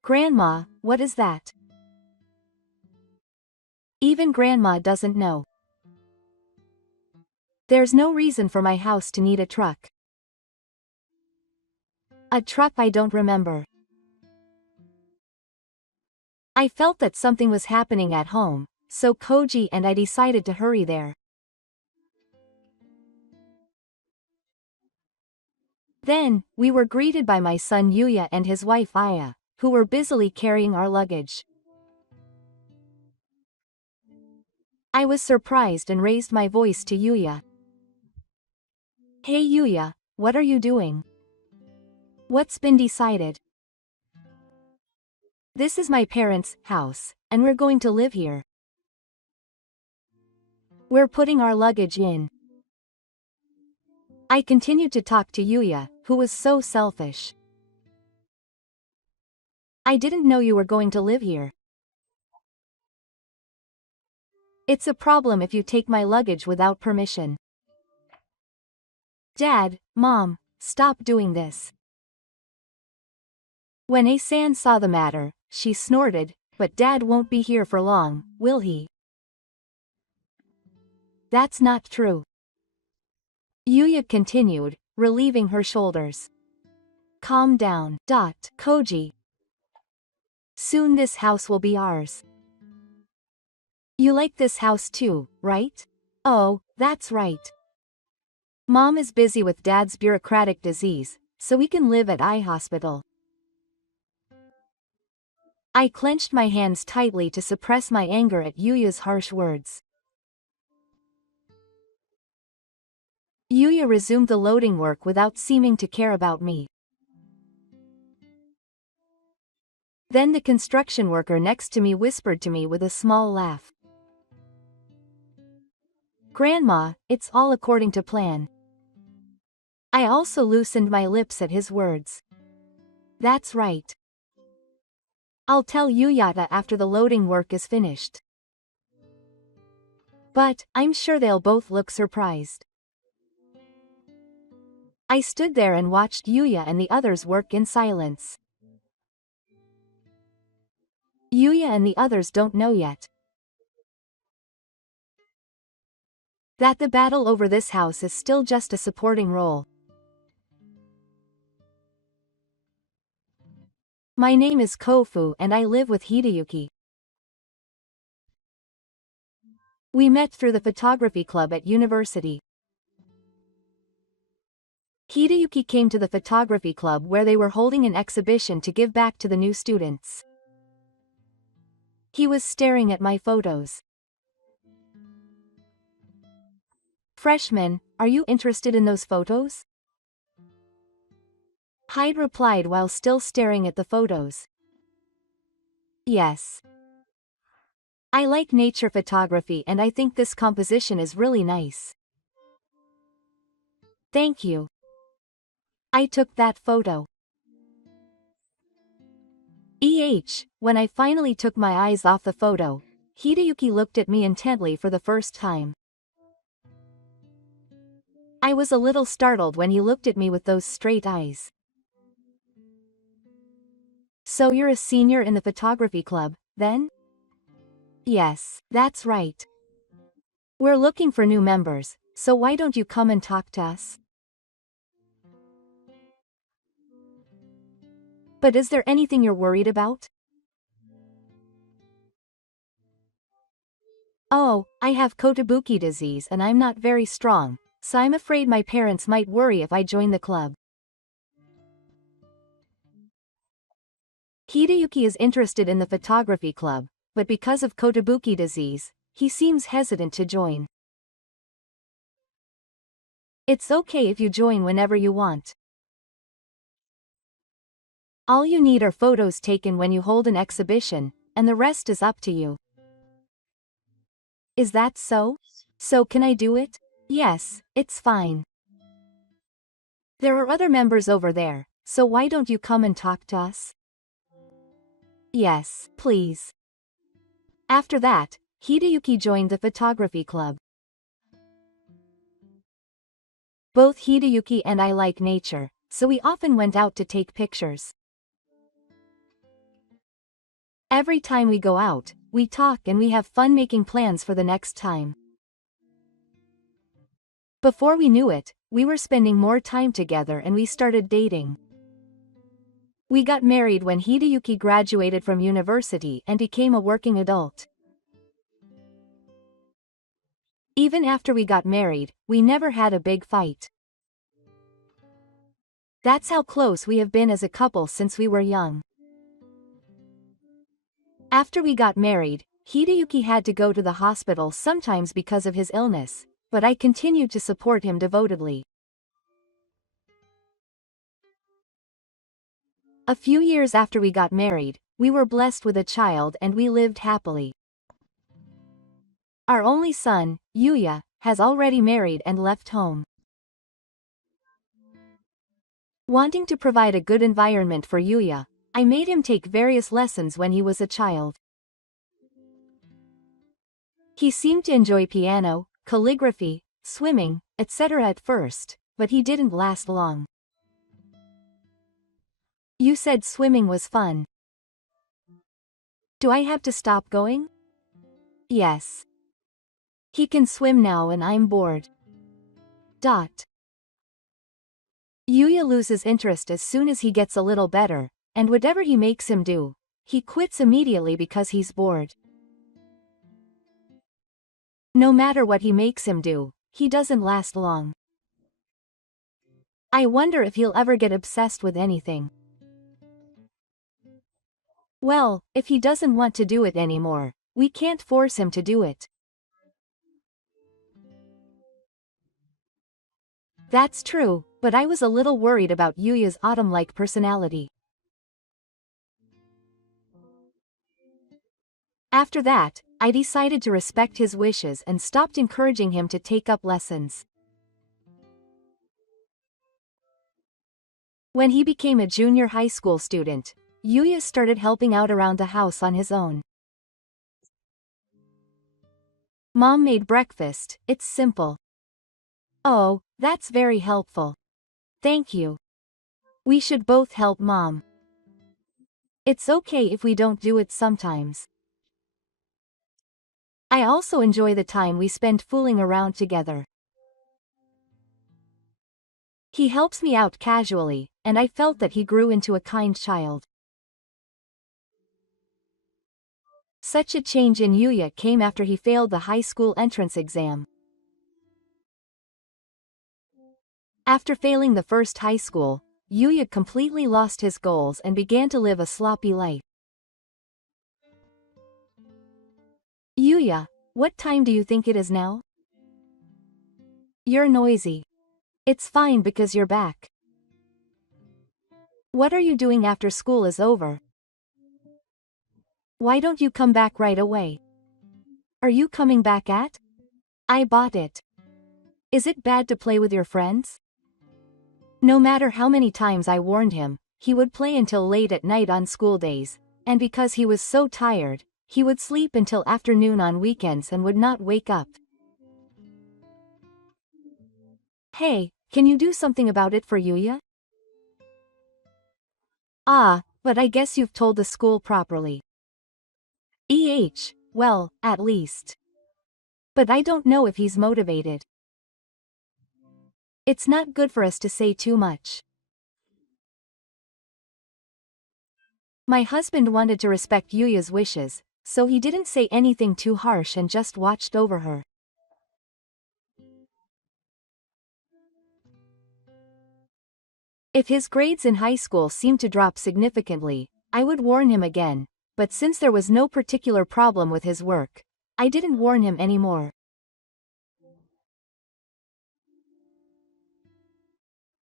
"Grandma, what is that?" Even Grandma doesn't know. There's no reason for my house to need a truck. A truck I don't remember. I felt that something was happening at home, so Koji and I decided to hurry there. Then, we were greeted by my son Yuya and his wife Aya, who were busily carrying our luggage. I was surprised and raised my voice to Yuya. "Hey Yuya, what are you doing? What's been decided?" "This is my parents' house, and we're going to live here. We're putting our luggage in." I continued to talk to Yuya, who was so selfish. "I didn't know you were going to live here. It's a problem if you take my luggage without permission." "Dad, Mom, stop doing this." When A-san saw the matter, she snorted, "But Dad won't be here for long, will he?" "That's not true." Yuya continued, relieving her shoulders. "Calm down. Koji. Soon this house will be ours. You like this house too, right?" "Oh, that's right. Mom is busy with Dad's bureaucratic disease, so we can live at eye hospital." I clenched my hands tightly to suppress my anger at Yuya's harsh words. Yuya resumed the loading work without seeming to care about me. Then the construction worker next to me whispered to me with a small laugh, "Grandma, it's all according to plan." I also loosened my lips at his words. "That's right. I'll tell Yuyata after the loading work is finished." But, I'm sure they'll both look surprised. I stood there and watched Yuya and the others work in silence. Yuya and the others don't know yet that the battle over this house is still just a supporting role. My name is Kofu and I live with Hideyuki. We met through the photography club at university. Hideyuki came to the photography club where they were holding an exhibition to give back to the new students. He was staring at my photos. "Freshman, are you interested in those photos?" Hyde replied while still staring at the photos. "Yes. I like nature photography and I think this composition is really nice." "Thank you. I took that photo." When I finally took my eyes off the photo, Hideyuki looked at me intently for the first time. I was a little startled when he looked at me with those straight eyes. "So you're a senior in the photography club, then?" "Yes, that's right. We're looking for new members, so why don't you come and talk to us?" But is there anything you're worried about? Oh, I have Kotobuki disease and I'm not very strong, so I'm afraid my parents might worry if I join the club. Hideyuki is interested in the photography club, but because of Kotobuki disease, he seems hesitant to join. It's okay if you join whenever you want. All you need are photos taken when you hold an exhibition, and the rest is up to you. Is that so? So can I do it? Yes, it's fine. There are other members over there, so why don't you come and talk to us? Yes, please. After that, Hideyuki joined the photography club. Both Hideyuki and I like nature, so we often went out to take pictures. Every time we go out, we talk and we have fun making plans for the next time. Before we knew it, we were spending more time together and we started dating. We got married when Hideyuki graduated from university and became a working adult. Even after we got married, we never had a big fight. That's how close we have been as a couple since we were young. After we got married, Hideyuki had to go to the hospital sometimes because of his illness, but I continued to support him devotedly. A few years after we got married, we were blessed with a child and we lived happily. Our only son, Yuya, has already married and left home. Wanting to provide a good environment for Yuya, I made him take various lessons when he was a child. He seemed to enjoy piano, calligraphy, swimming, etc. at first, but he didn't last long. You said swimming was fun. Do I have to stop going? Yes. He can swim now and I'm bored. Yuya loses interest as soon as he gets a little better, and whatever he makes him do, he quits immediately because he's bored. No matter what he makes him do, he doesn't last long. I wonder if he'll ever get obsessed with anything. Well, if he doesn't want to do it anymore, we can't force him to do it. That's true, but I was a little worried about Yuya's autumn-like personality. After that, I decided to respect his wishes and stopped encouraging him to take up lessons. When he became a junior high school student, Yuya started helping out around the house on his own. Mom made breakfast, it's simple. Oh, that's very helpful. Thank you. We should both help Mom. It's okay if we don't do it sometimes. I also enjoy the time we spend fooling around together. He helps me out casually, and I felt that he grew into a kind child. Such a change in Yuya came after he failed the high school entrance exam. After failing the first high school, Yuya completely lost his goals and began to live a sloppy life. Yuya, what time do you think it is now? You're noisy. It's fine because you're back. What are you doing after school is over? Why don't you come back right away? Are you coming back at? I bought it. Is it bad to play with your friends? No matter how many times I warned him, he would play until late at night on school days, and because he was so tired, he would sleep until afternoon on weekends and would not wake up. Hey, can you do something about it for Yuya? Ah, but I guess you've told the school properly. Well, at least. But I don't know if he's motivated. It's not good for us to say too much. My husband wanted to respect Yuya's wishes, so he didn't say anything too harsh and just watched over her. If his grades in high school seemed to drop significantly, I would warn him again, but since there was no particular problem with his work, I didn't warn him anymore.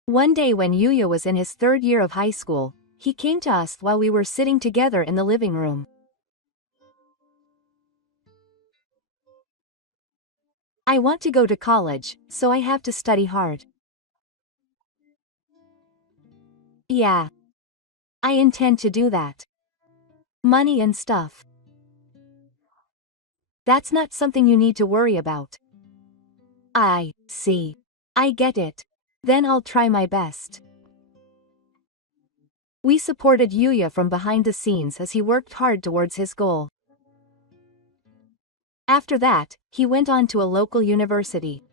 One day when Yuya was in his third year of high school, he came to us while we were sitting together in the living room. I want to go to college, so I have to study hard. Yeah. I intend to do that. Money and stuff. That's not something you need to worry about. I see. I get it. Then I'll try my best. We supported Yuya from behind the scenes as he worked hard towards his goal. After that, he went on to a local university.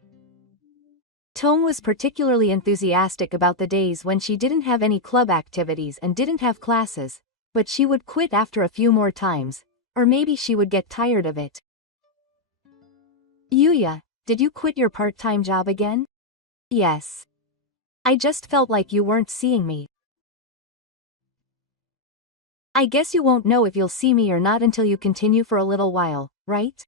Tome was particularly enthusiastic about the days when she didn't have any club activities and didn't have classes, but she would quit after a few more times, or maybe she would get tired of it. Yuya, did you quit your part-time job again? Yes. I just felt like you weren't seeing me. I guess you won't know if you'll see me or not until you continue for a little while, right?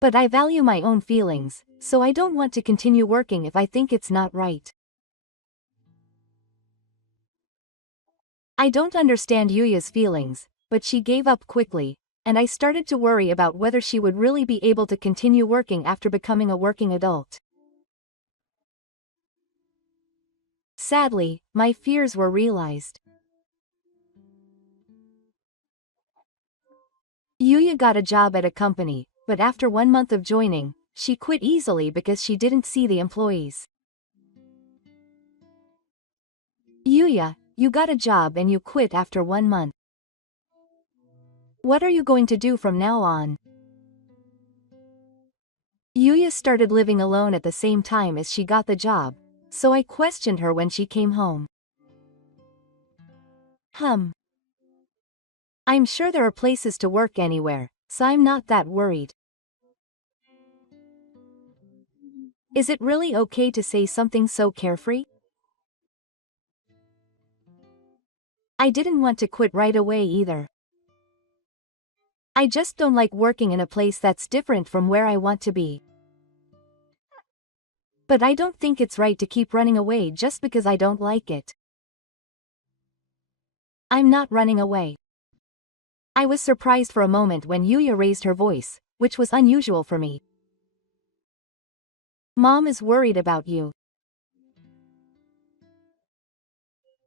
But I value my own feelings, so I don't want to continue working if I think it's not right. I don't understand Yuya's feelings, but she gave up quickly, and I started to worry about whether she would really be able to continue working after becoming a working adult. Sadly, my fears were realized. Yuya got a job at a company, but after 1 month of joining, she quit easily because she didn't see the employees. Yuya, you got a job and you quit after 1 month. What are you going to do from now on? Yuya started living alone at the same time as she got the job, so I questioned her when she came home. I'm sure there are places to work anywhere, so I'm not that worried. Is it really okay to say something so carefree? I didn't want to quit right away either. I just don't like working in a place that's different from where I want to be. But I don't think it's right to keep running away just because I don't like it. I'm not running away. I was surprised for a moment when Yuya raised her voice, which was unusual for me. Mom is worried about you.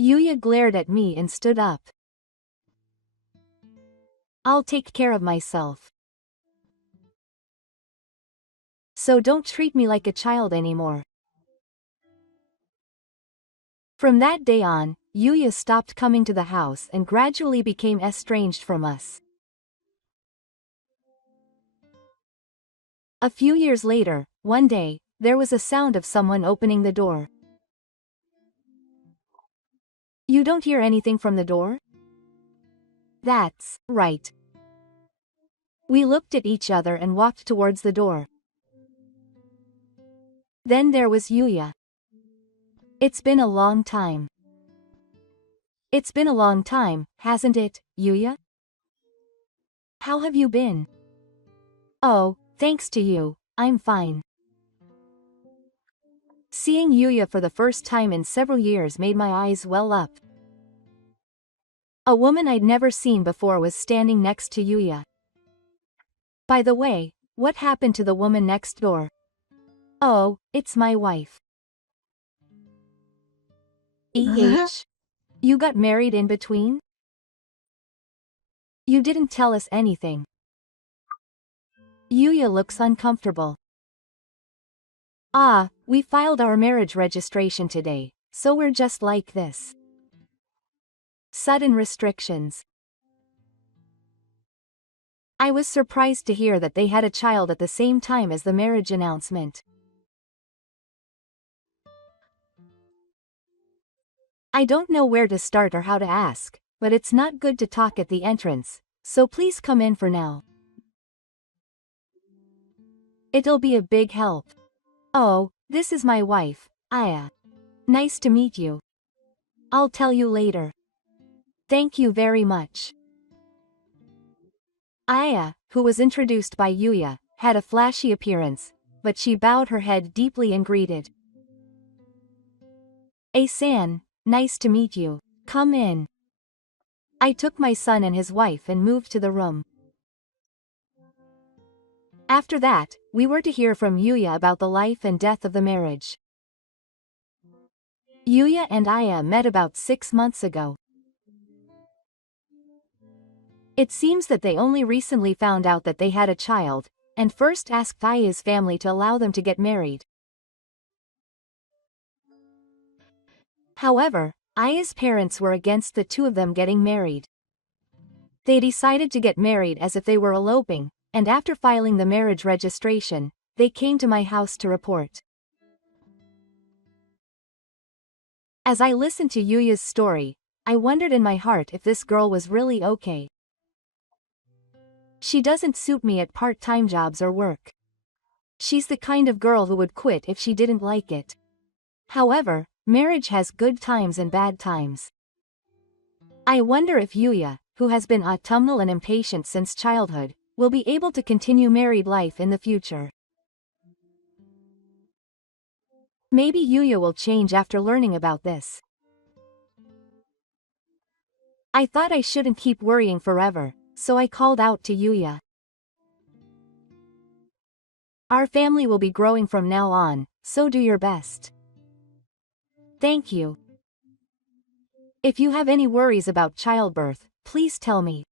Yuya glared at me and stood up. I'll take care of myself. So don't treat me like a child anymore. From that day on, Yuya stopped coming to the house and gradually became estranged from us. A few years later, one day, there was a sound of someone opening the door. You don't hear anything from the door? That's right. We looked at each other and walked towards the door. Then there was Yuya. It's been a long time. It's been a long time, hasn't it, Yuya? How have you been? Oh, thanks to you, I'm fine. Seeing Yuya for the first time in several years made my eyes well up. A woman I'd never seen before was standing next to Yuya. By the way, what happened to the woman next door? Oh, it's my wife. You got married in between? You didn't tell us anything. Yuya looks uncomfortable. We filed our marriage registration today, so we're just like this. Sudden restrictions. I was surprised to hear that they had a child at the same time as the marriage announcement. I don't know where to start or how to ask, but it's not good to talk at the entrance, so please come in for now. It'll be a big help. Oh, this is my wife, Aya. Nice to meet you. I'll tell you later. Thank you very much. Aya, who was introduced by Yuya, had a flashy appearance, but she bowed her head deeply and greeted. Asan, nice to meet you. Come in. I took my son and his wife and moved to the room. After that, we were to hear from Yuya about the life and death of the marriage. Yuya and Aya met about 6 months ago. It seems that they only recently found out that they had a child, and first asked Aya's family to allow them to get married. However, Aya's parents were against the two of them getting married. They decided to get married as if they were eloping, and after filing the marriage registration, they came to my house to report. As I listened to Yuya's story, I wondered in my heart if this girl was really okay. She doesn't suit me at part-time jobs or work. She's the kind of girl who would quit if she didn't like it. However, marriage has good times and bad times. I wonder if Yuya, who has been autumnal and impatient since childhood, will be able to continue married life in the future. Maybe Yuya will change after learning about this. I thought I shouldn't keep worrying forever, so I called out to Yuya. Our family will be growing from now on, so do your best. Thank you. If you have any worries about childbirth, please tell me.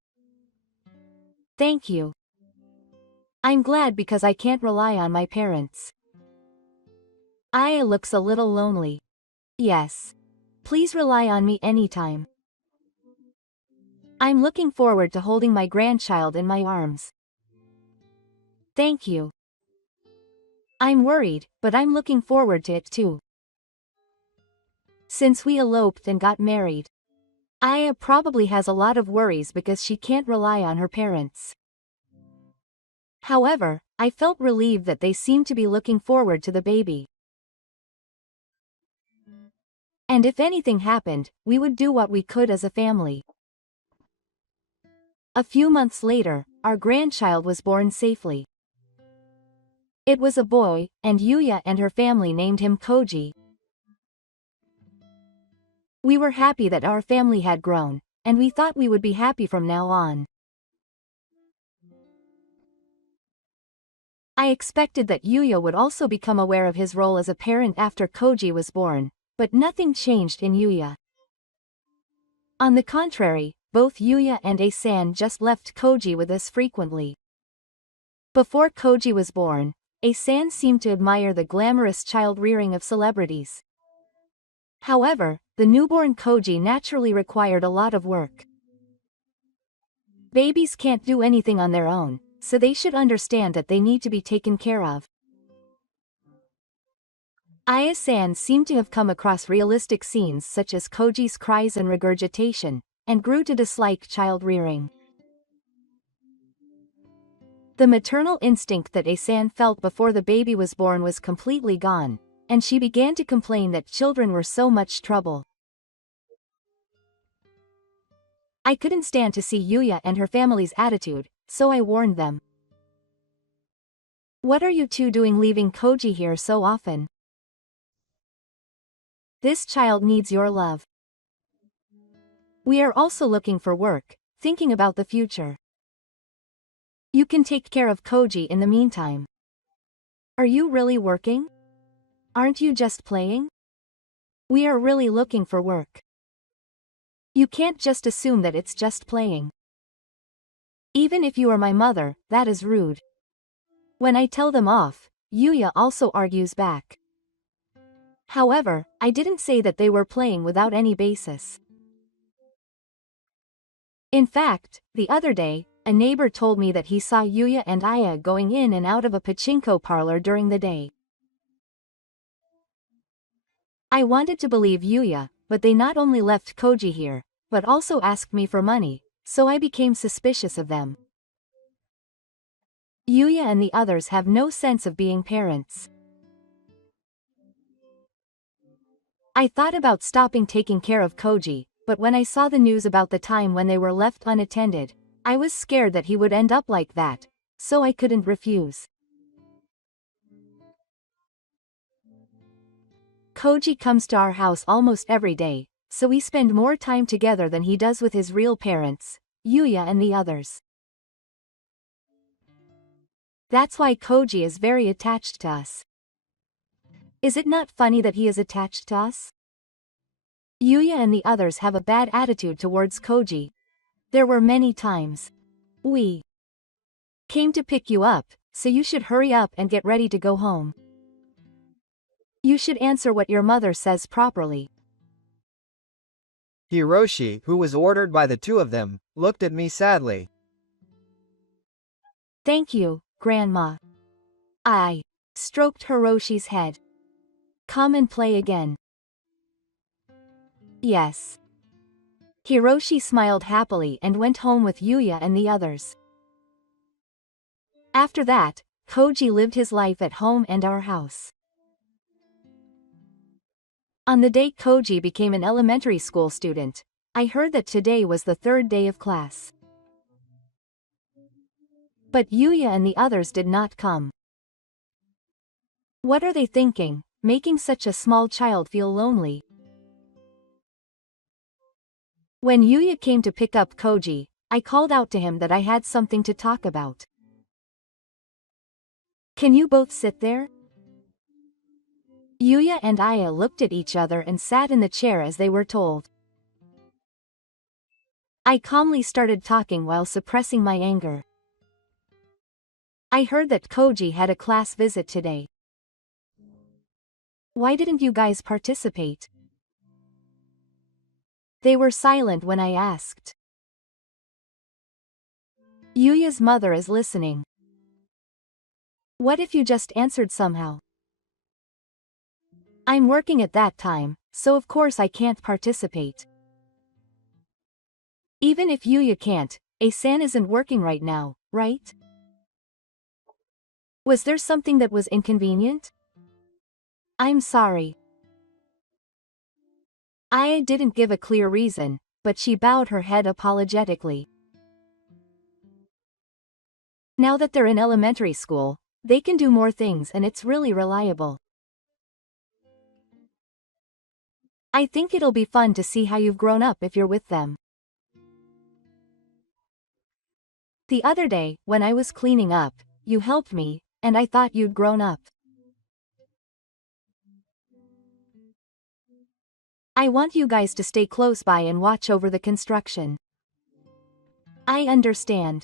Thank you. I'm glad because I can't rely on my parents. Aya looks a little lonely. Yes. Please rely on me anytime. I'm looking forward to holding my grandchild in my arms. Thank you. I'm worried, but I'm looking forward to it too. Since we eloped and got married, Aya probably has a lot of worries because she can't rely on her parents. However, I felt relieved that they seemed to be looking forward to the baby. And if anything happened, we would do what we could as a family. A few months later, our grandchild was born safely. It was a boy, and Yuya and her family named him Koji. We were happy that our family had grown, and we thought we would be happy from now on. I expected that Yuya would also become aware of his role as a parent after Koji was born, but nothing changed in Yuya. On the contrary, both Yuya and Asan just left Koji with us frequently. Before Koji was born, Asan seemed to admire the glamorous child rearing of celebrities. However, the newborn Koji naturally required a lot of work. Babies can't do anything on their own, so they should understand that they need to be taken care of. Aya-san seemed to have come across realistic scenes such as Koji's cries and regurgitation, and grew to dislike child rearing. The maternal instinct that Asan felt before the baby was born was completely gone, and she began to complain that children were so much trouble. I couldn't stand to see Yuya and her family's attitude, so I warned them. What are you two doing leaving Koji here so often? This child needs your love. We are also looking for work, thinking about the future. You can take care of Koji in the meantime. Are you really working? Aren't you just playing? We are really looking for work. You can't just assume that it's just playing. Even if you are my mother, that is rude. When I tell them off, Yuya also argues back. However, I didn't say that they were playing without any basis. In fact, the other day, a neighbor told me that he saw Yuya and Aya going in and out of a pachinko parlor during the day. I wanted to believe Yuya, but they not only left Koji here, but also asked me for money, so I became suspicious of them. Yuya and the others have no sense of being parents. I thought about stopping taking care of Koji, but when I saw the news about the time when they were left unattended, I was scared that he would end up like that, so I couldn't refuse. Koji comes to our house almost every day, so we spend more time together than he does with his real parents, Yuya and the others. That's why Koji is very attached to us. Is it not funny that he is attached to us? Yuya and the others have a bad attitude towards Koji. There were many times. We came to pick you up, so you should hurry up and get ready to go home. You should answer what your mother says properly. Hiroshi, who was ordered by the two of them, looked at me sadly. Thank you, Grandma. I stroked Hiroshi's head. Come and play again. Yes. Hiroshi smiled happily and went home with Yuya and the others. After that, Koji lived his life at home and our house. On the day Koji became an elementary school student, I heard that today was the third day of class. But Yuya and the others did not come. What are they thinking, making such a small child feel lonely? When Yuya came to pick up Koji, I called out to him that I had something to talk about. Can you both sit there? Yuya and Aya looked at each other and sat in the chair as they were told. I calmly started talking while suppressing my anger. I heard that Koji had a class visit today. Why didn't you guys participate? They were silent when I asked. Yuya's mother is listening. What if you just answered somehow? I'm working at that time, so of course I can't participate. Even if Yuya can't, A-san isn't working right now, right? Was there something that was inconvenient? I'm sorry. Aya didn't give a clear reason, but she bowed her head apologetically. Now that they're in elementary school, they can do more things and it's really reliable. I think it'll be fun to see how you've grown up if you're with them. The other day, when I was cleaning up, you helped me, and I thought you'd grown up. I want you guys to stay close by and watch over the construction. I understand.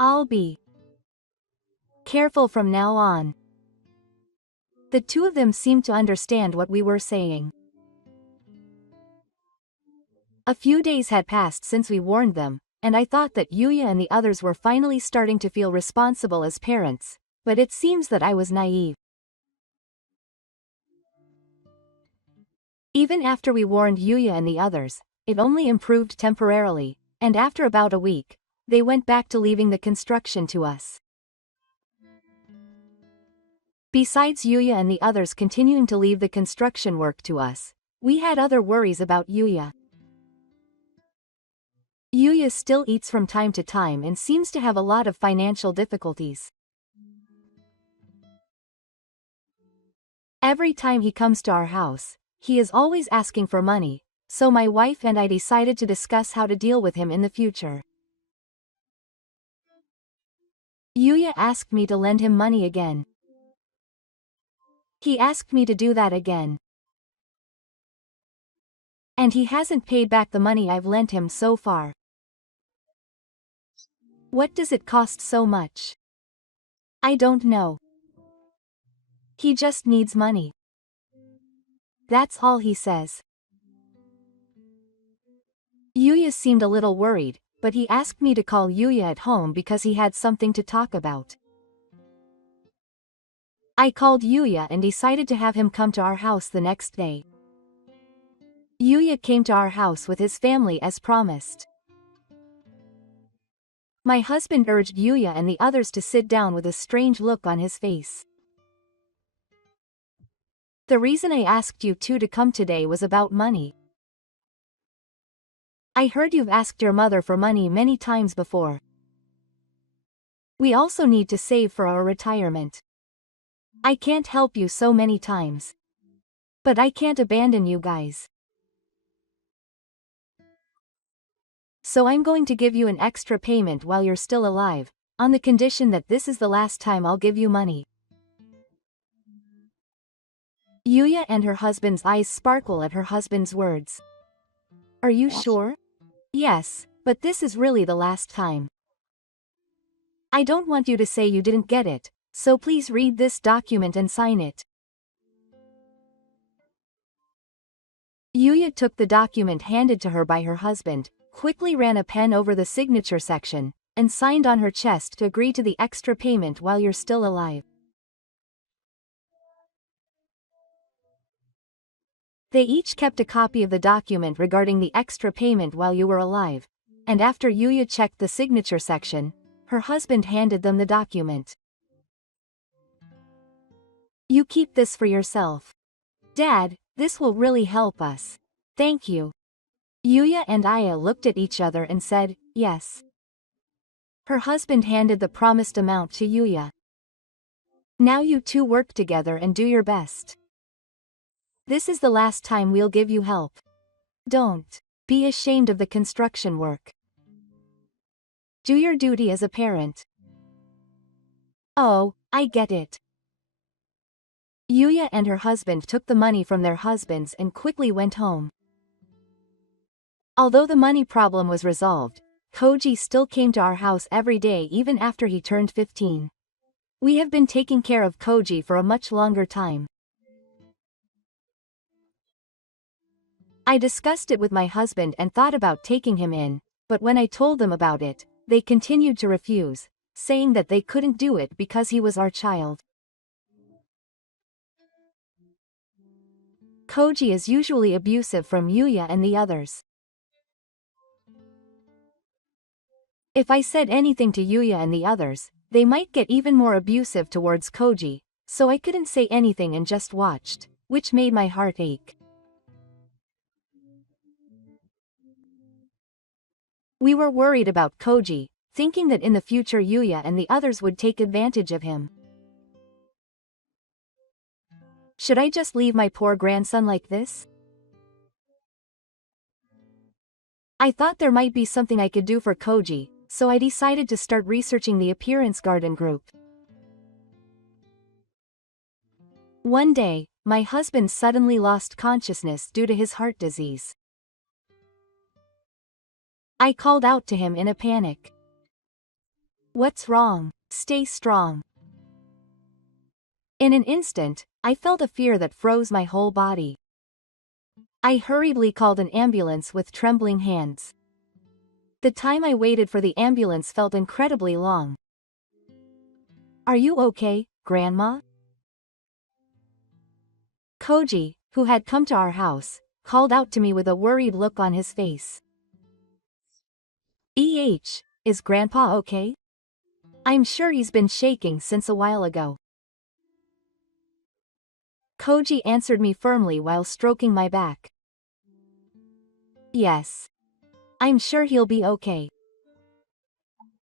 I'll be careful from now on. The two of them seemed to understand what we were saying. A few days had passed since we warned them, and I thought that Yuya and the others were finally starting to feel responsible as parents, but it seems that I was naive. Even after we warned Yuya and the others, it only improved temporarily, and after about a week, they went back to leaving the construction to us. Besides Yuya and the others continuing to leave the construction work to us, we had other worries about Yuya. Yuya still eats from time to time and seems to have a lot of financial difficulties. Every time he comes to our house, he is always asking for money, so my wife and I decided to discuss how to deal with him in the future. Yuya asked me to lend him money again. He asked me to do that again. And he hasn't paid back the money I've lent him so far. What does it cost so much? I don't know. He just needs money. That's all he says. Yuya seemed a little worried, but he asked me to call Yuya at home because he had something to talk about. I called Yuya and decided to have him come to our house the next day. Yuya came to our house with his family as promised. My husband urged Yuya and the others to sit down with a strange look on his face. The reason I asked you two to come today was about money. I heard you've asked your mother for money many times before. We also need to save for our retirement. I can't help you so many times. But I can't abandon you guys. So I'm going to give you an extra payment while you're still alive, on the condition that this is the last time I'll give you money. Yuya and her husband's eyes sparkle at her husband's words. Are you sure? Yes, but this is really the last time. I don't want you to say you didn't get it, so please read this document and sign it. Yuya took the document handed to her by her husband, quickly ran a pen over the signature section, and signed on her chest to agree to the extra payment while you're still alive. They each kept a copy of the document regarding the extra payment while you were alive, and after Yuya checked the signature section, her husband handed them the document. You keep this for yourself. Dad, this will really help us. Thank you. Yuya and Aya looked at each other and said, yes. Her husband handed the promised amount to Yuya. Now you two work together and do your best. This is the last time we'll give you help. Don't be ashamed of the construction work. Do your duty as a parent. Oh, I get it. Yuya and her husband took the money from their husbands and quickly went home. Although the money problem was resolved, Koji still came to our house every day even after he turned 15. We have been taking care of Koji for a much longer time. I discussed it with my husband and thought about taking him in, but when I told them about it, they continued to refuse, saying that they couldn't do it because he was our child. Koji is usually abusive from Yuya and the others. If I said anything to Yuya and the others, they might get even more abusive towards Koji, so I couldn't say anything and just watched, which made my heart ache. We were worried about Koji, thinking that in the future Yuya and the others would take advantage of him. Should I just leave my poor grandson like this? I thought there might be something I could do for Koji, so I decided to start researching the appearance garden group. One day, my husband suddenly lost consciousness due to his heart disease. I called out to him in a panic. What's wrong? Stay strong. In an instant, I felt a fear that froze my whole body. I hurriedly called an ambulance with trembling hands. The time I waited for the ambulance felt incredibly long. Are you okay, Grandma? Koji, who had come to our house, called out to me with a worried look on his face. Is Grandpa okay? I'm sure he's been shaking since a while ago. Koji answered me firmly while stroking my back. Yes. I'm sure he'll be okay.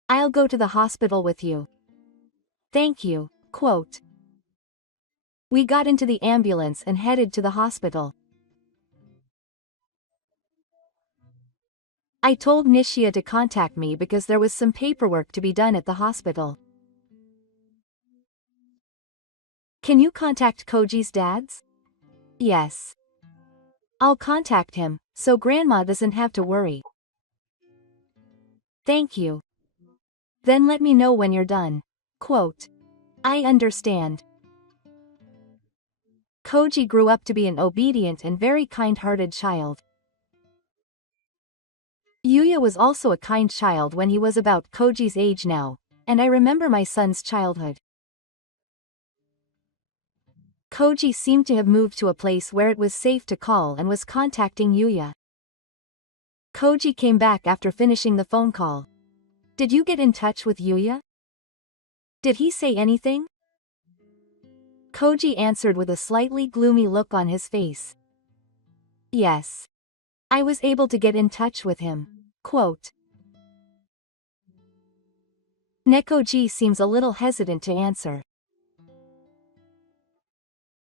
I'll go to the hospital with you. Thank you. Quote. We got into the ambulance and headed to the hospital. I told Nishia to contact me because there was some paperwork to be done at the hospital. Can you contact Koji's dads? Yes. I'll contact him, so Grandma doesn't have to worry. Thank you. Then let me know when you're done. Quote. I understand. Koji grew up to be an obedient and very kind-hearted child. Yuya was also a kind child when he was about Koji's age now, and I remember my son's childhood. Koji seemed to have moved to a place where it was safe to call and was contacting Yuya. Koji came back after finishing the phone call. Did you get in touch with Yuya? Did he say anything? Koji answered with a slightly gloomy look on his face. Yes. I was able to get in touch with him. Quote. Nekoji seems a little hesitant to answer.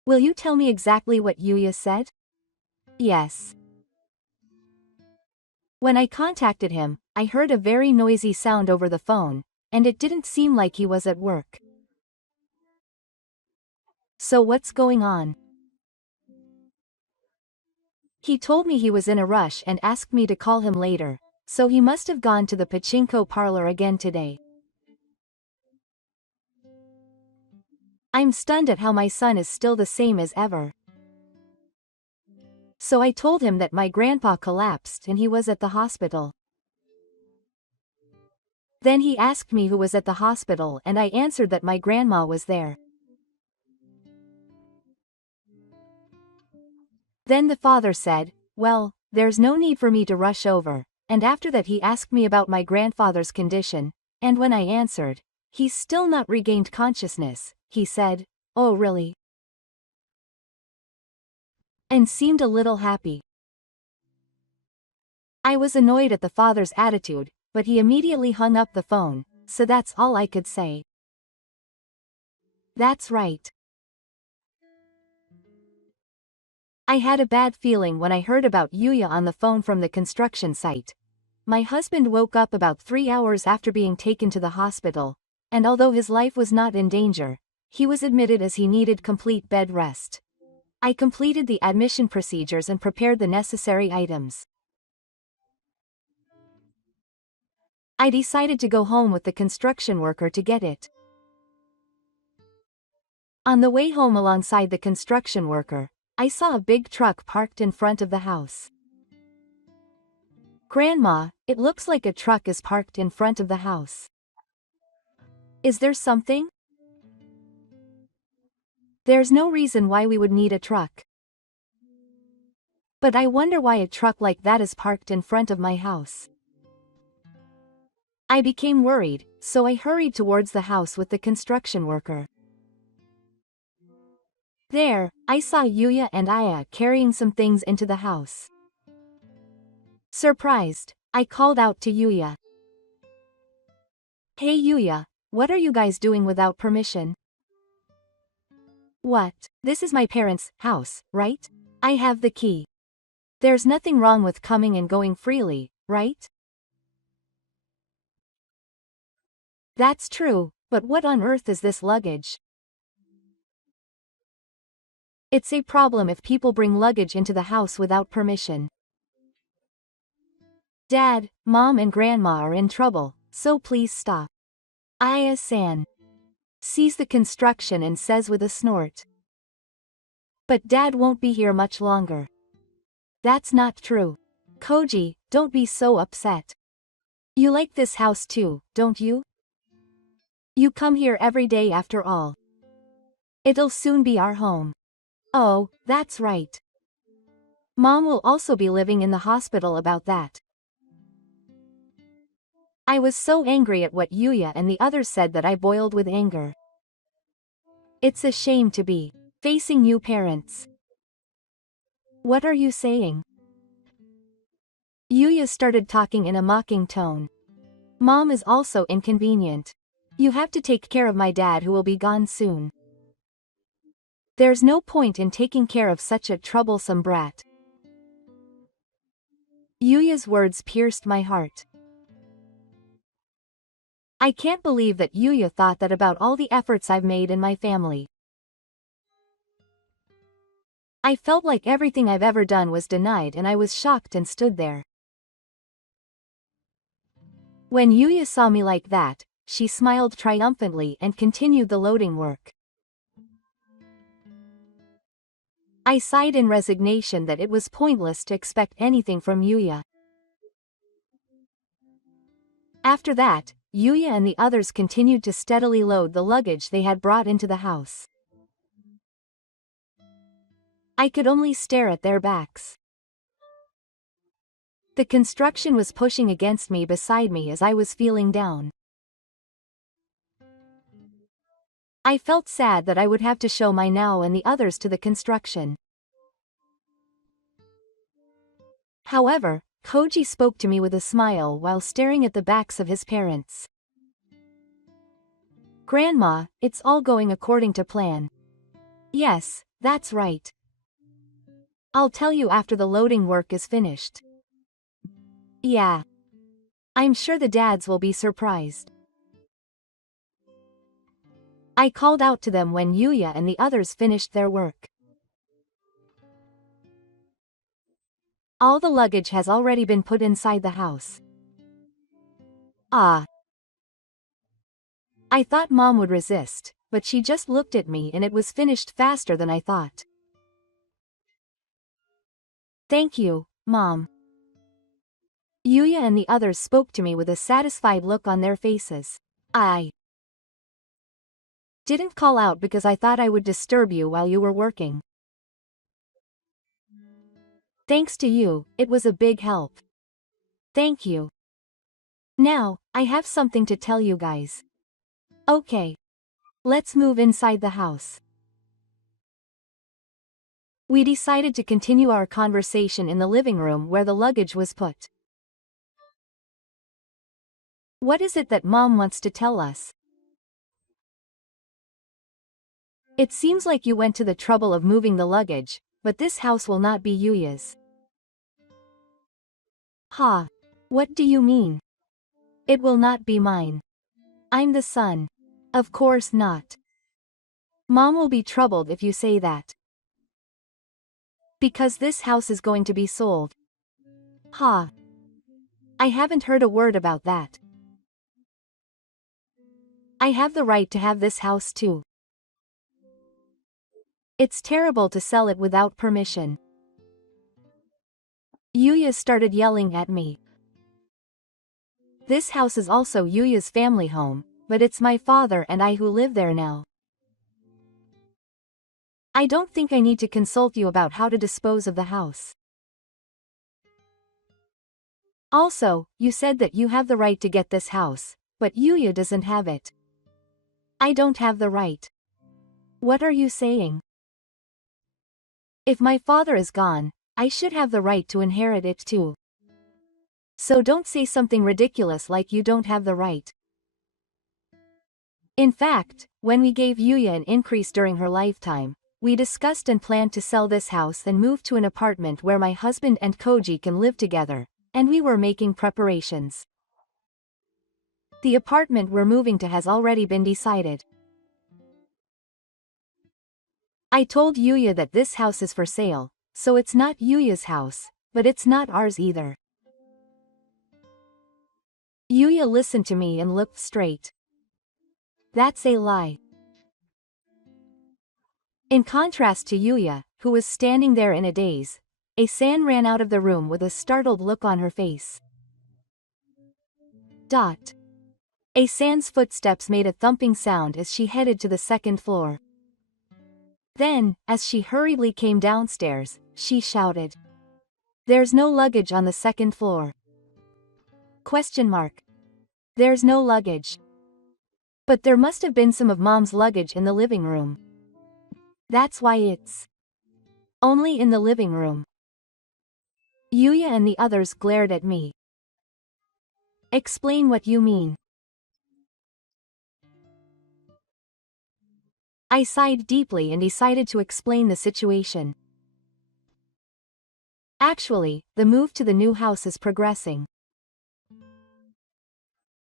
Will you tell me exactly what Yuya said? Yes. When I contacted him, I heard a very noisy sound over the phone, and it didn't seem like he was at work. So what's going on? He told me he was in a rush and asked me to call him later, so he must have gone to the pachinko parlor again today. I'm stunned at how my son is still the same as ever. So I told him that my grandpa collapsed and he was at the hospital. Then he asked me who was at the hospital and I answered that my grandma was there. Then the father said, well, there's no need for me to rush over, and after that he asked me about my grandfather's condition, and when I answered, he's still not regained consciousness, he said, oh really? And seemed a little happy. I was annoyed at the father's attitude, but he immediately hung up the phone, so that's all I could say. That's right. I had a bad feeling when I heard about Yuya on the phone from the construction site. My husband woke up about 3 hours after being taken to the hospital, and although his life was not in danger, he was admitted as he needed complete bed rest. I completed the admission procedures and prepared the necessary items. I decided to go home with the construction worker to get it. On the way home alongside the construction worker, I saw a big truck parked in front of the house. Grandma, it looks like a truck is parked in front of the house. Is there something? There's no reason why we would need a truck. But I wonder why a truck like that is parked in front of my house. I became worried, so I hurried towards the house with the construction worker. There, I saw Yuya and Aya carrying some things into the house. Surprised, I called out to Yuya. Hey Yuya, what are you guys doing without permission? What? This is my parents' house, right? I have the key. There's nothing wrong with coming and going freely, right? That's true, but what on earth is this luggage? It's a problem if people bring luggage into the house without permission. Dad, Mom and Grandma are in trouble, so please stop. Aya-san sees the construction and says with a snort. But Dad won't be here much longer. That's not true. Koji, don't be so upset. You like this house too, don't you? You come here every day after all. It'll soon be our home. Oh, that's right. Mom will also be living in the hospital about that. I was so angry at what Yuya and the others said that I boiled with anger. It's a shame to be facing you parents. What are you saying? Yuya started talking in a mocking tone. Mom is also inconvenient. You have to take care of my dad who will be gone soon. There's no point in taking care of such a troublesome brat. Yuya's words pierced my heart. I can't believe that Yuya thought that about all the efforts I've made in my family. I felt like everything I've ever done was denied and I was shocked and stood there. When Yuya saw me like that, she smiled triumphantly and continued the loading work. I sighed in resignation that it was pointless to expect anything from Yuya. After that, Yuya and the others continued to steadily load the luggage they had brought into the house. I could only stare at their backs. The construction was pushing against me beside me as I was feeling down. I felt sad that I would have to show my now and the others to the construction. However, Koji spoke to me with a smile while staring at the backs of his parents. Grandma, it's all going according to plan. Yes, that's right. I'll tell you after the loading work is finished. Yeah. I'm sure the dads will be surprised. I called out to them when Yuya and the others finished their work. All the luggage has already been put inside the house. Ah. I thought Mom would resist, but she just looked at me and it was finished faster than I thought. Thank you, Mom. Yuya and the others spoke to me with a satisfied look on their faces. I didn't call out because I thought I would disturb you while you were working. Thanks to you, it was a big help. Thank you. Now, I have something to tell you guys. Okay. Let's move inside the house. We decided to continue our conversation in the living room where the luggage was put. What is it that Mom wants to tell us? It seems like you went to the trouble of moving the luggage, but this house will not be Yuya's. Ha! What do you mean? It will not be mine. I'm the son. Of course not. Mom will be troubled if you say that. Because this house is going to be sold. Ha! I haven't heard a word about that. I have the right to have this house too. It's terrible to sell it without permission. Yuya started yelling at me. This house is also Yuya's family home, but it's my father and I who live there now. I don't think I need to consult you about how to dispose of the house. Also, you said that you have the right to get this house, but Yuya doesn't have it. I don't have the right. What are you saying? If my father is gone, I should have the right to inherit it too. So don't say something ridiculous like you don't have the right. In fact, when we gave Yuya an increase during her lifetime, we discussed and planned to sell this house and move to an apartment where my husband and Koji can live together, and we were making preparations. The apartment we're moving to has already been decided. I told Yuya that this house is for sale, so it's not Yuya's house, but it's not ours either. Yuya listened to me and looked straight. That's a lie. In contrast to Yuya, who was standing there in a daze, Asan ran out of the room with a startled look on her face. Asan's footsteps made a thumping sound as she headed to the second floor. Then, as she hurriedly came downstairs, she shouted. There's no luggage on the second floor. There's no luggage. But there must have been some of Mom's luggage in the living room. That's why it's only in the living room. Yuya and the others glared at me. Explain what you mean. I sighed deeply and decided to explain the situation. Actually, the move to the new house is progressing.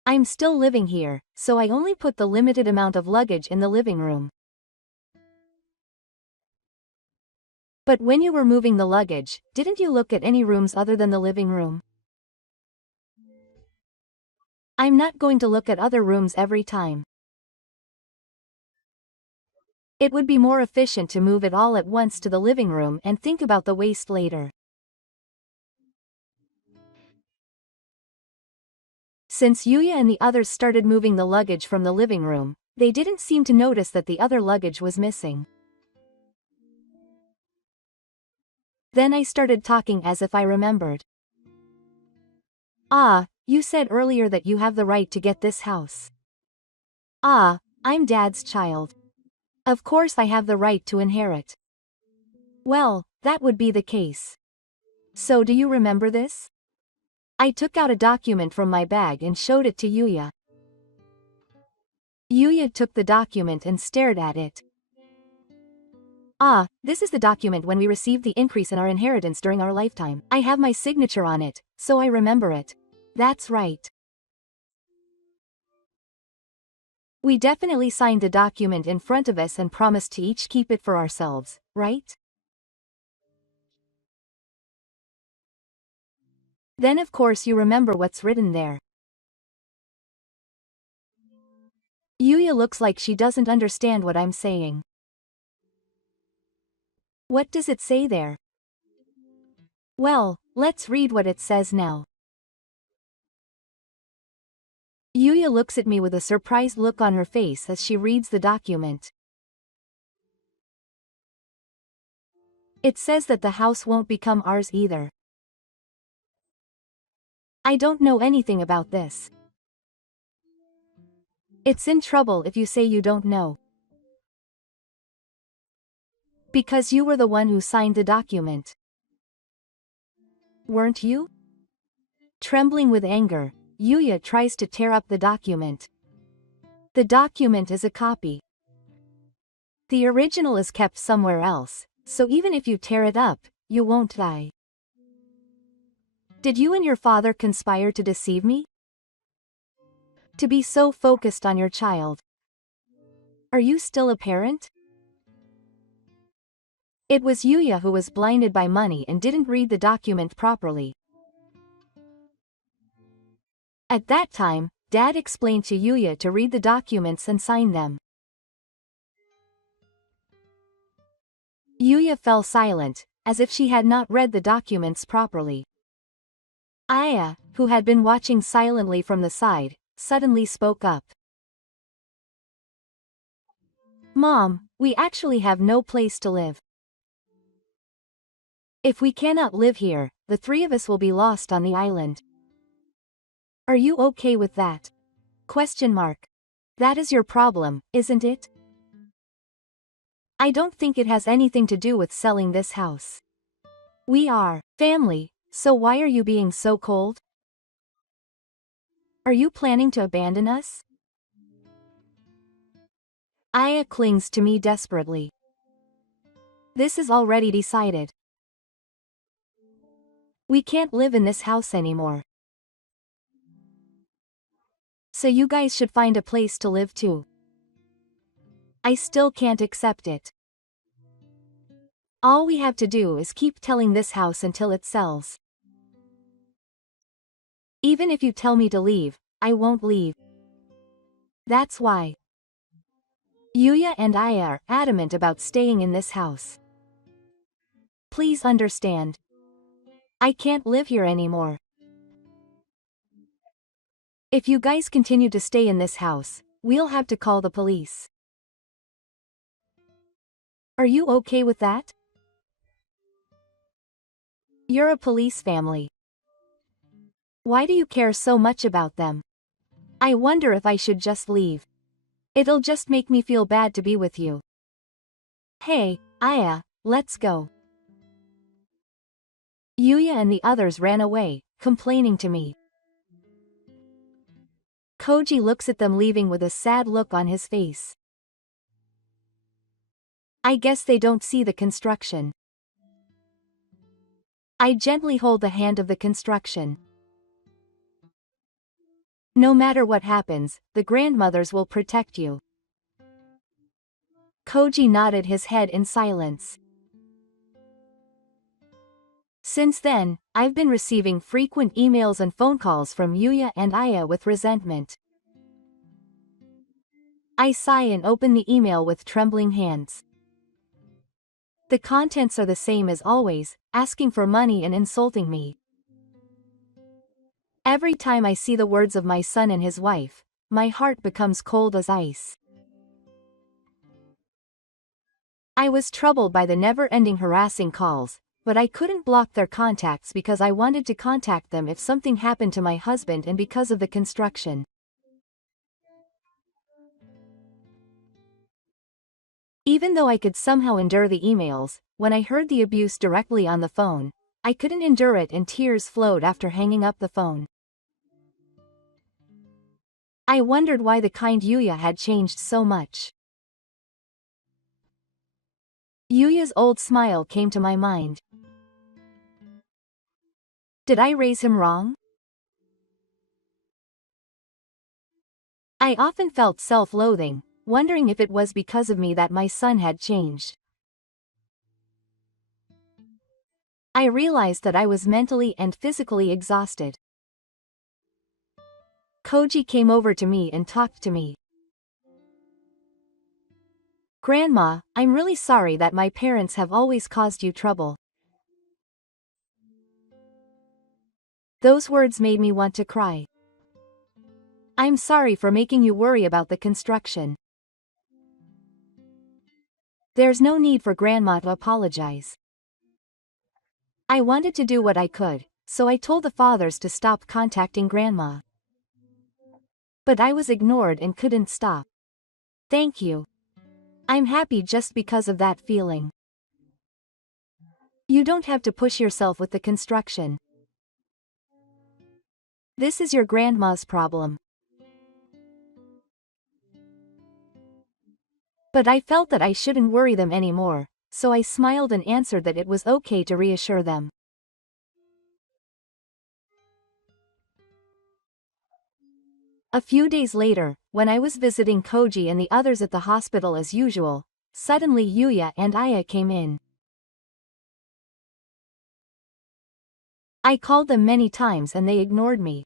I'm still living here, so I only put the limited amount of luggage in the living room. But when you were moving the luggage, didn't you look at any rooms other than the living room? I'm not going to look at other rooms every time. It would be more efficient to move it all at once to the living room and think about the waste later. Since Yuya and the others started moving the luggage from the living room, they didn't seem to notice that the other luggage was missing. Then I started talking as if I remembered. Ah, you said earlier that you have the right to get this house. Ah, I'm Dad's child. Of course I have the right to inherit. Well, that would be the case. So do you remember this? I took out a document from my bag and showed it to Yuya. Yuya took the document and stared at it. Ah, this is the document when we received the increase in our inheritance during our lifetime. I have my signature on it, so I remember it. That's right. We definitely signed the document in front of us and promised to each keep it for ourselves, right? Then of course you remember what's written there. Yuya looks like she doesn't understand what I'm saying. What does it say there? Well, let's read what it says now. Yuya looks at me with a surprised look on her face as she reads the document. It says that the house won't become ours either. I don't know anything about this. It's in trouble if you say you don't know. Because you were the one who signed the document. Weren't you? Trembling with anger, Yuya tries to tear up the document. The document is a copy. The original is kept somewhere else, so even if you tear it up, you won't die. Did you and your father conspire to deceive me? To be so focused on your child. Are you still a parent? It was Yuya who was blinded by money and didn't read the document properly. At that time, Dad explained to Yuya to read the documents and sign them. Yuya fell silent, as if she had not read the documents properly. Aya, who had been watching silently from the side, suddenly spoke up. Mom, we actually have no place to live. If we cannot live here, the three of us will be lost on the island. Are you okay with that? Question mark. That is your problem, isn't it? I don't think it has anything to do with selling this house. We are family, so why are you being so cold? Are you planning to abandon us? Aya clings to me desperately. This is already decided. We can't live in this house anymore. So you guys should find a place to live too. I still can't accept it. All we have to do is keep telling this house until it sells. Even if you tell me to leave, I won't leave. That's why. Yuya and Aya are adamant about staying in this house. Please understand. I can't live here anymore. If you guys continue to stay in this house, we'll have to call the police. Are you okay with that? You're a police family. Why do you care so much about them? I wonder if I should just leave. It'll just make me feel bad to be with you. Hey, Aya, let's go. Yuya and the others ran away, complaining to me. Koji looks at them leaving with a sad look on his face. I guess they don't see the construction. I gently hold the hand of the construction. No matter what happens, the grandmothers will protect you. Koji nodded his head in silence. Since then, I've been receiving frequent emails and phone calls from Yuya and Aya with resentment. I sigh and open the email with trembling hands. The contents are the same as always, asking for money and insulting me. Every time I see the words of my son and his wife, my heart becomes cold as ice. I was troubled by the never-ending harassing calls, but I couldn't block their contacts because I wanted to contact them if something happened to my husband and because of the construction. Even though I could somehow endure the emails, when I heard the abuse directly on the phone, I couldn't endure it and tears flowed after hanging up the phone. I wondered why the kind Yuya had changed so much. Yuya's old smile came to my mind. Did I raise him wrong? I often felt self-loathing, wondering if it was because of me that my son had changed. I realized that I was mentally and physically exhausted. Koji came over to me and talked to me. Grandma, I'm really sorry that my parents have always caused you trouble. Those words made me want to cry. I'm sorry for making you worry about the construction. There's no need for Grandma to apologize. I wanted to do what I could, so I told the fathers to stop contacting Grandma. But I was ignored and couldn't stop. Thank you. I'm happy just because of that feeling. You don't have to push yourself with the construction. This is your grandma's problem. But I felt that I shouldn't worry them anymore, so I smiled and answered that it was okay to reassure them. A few days later, when I was visiting Koji and the others at the hospital as usual, suddenly Yuya and Aya came in. I called them many times and they ignored me.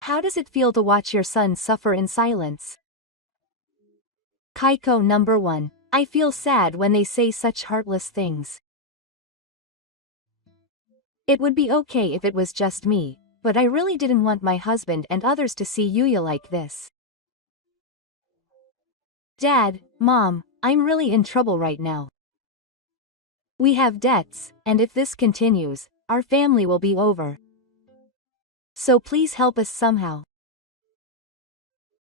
How does it feel to watch your son suffer in silence? Kaiko number 1. I feel sad when they say such heartless things. It would be okay if it was just me, but I really didn't want my husband and others to see Yuya like this. Dad, Mom, I'm really in trouble right now. We have debts, and if this continues, our family will be over. So please help us somehow.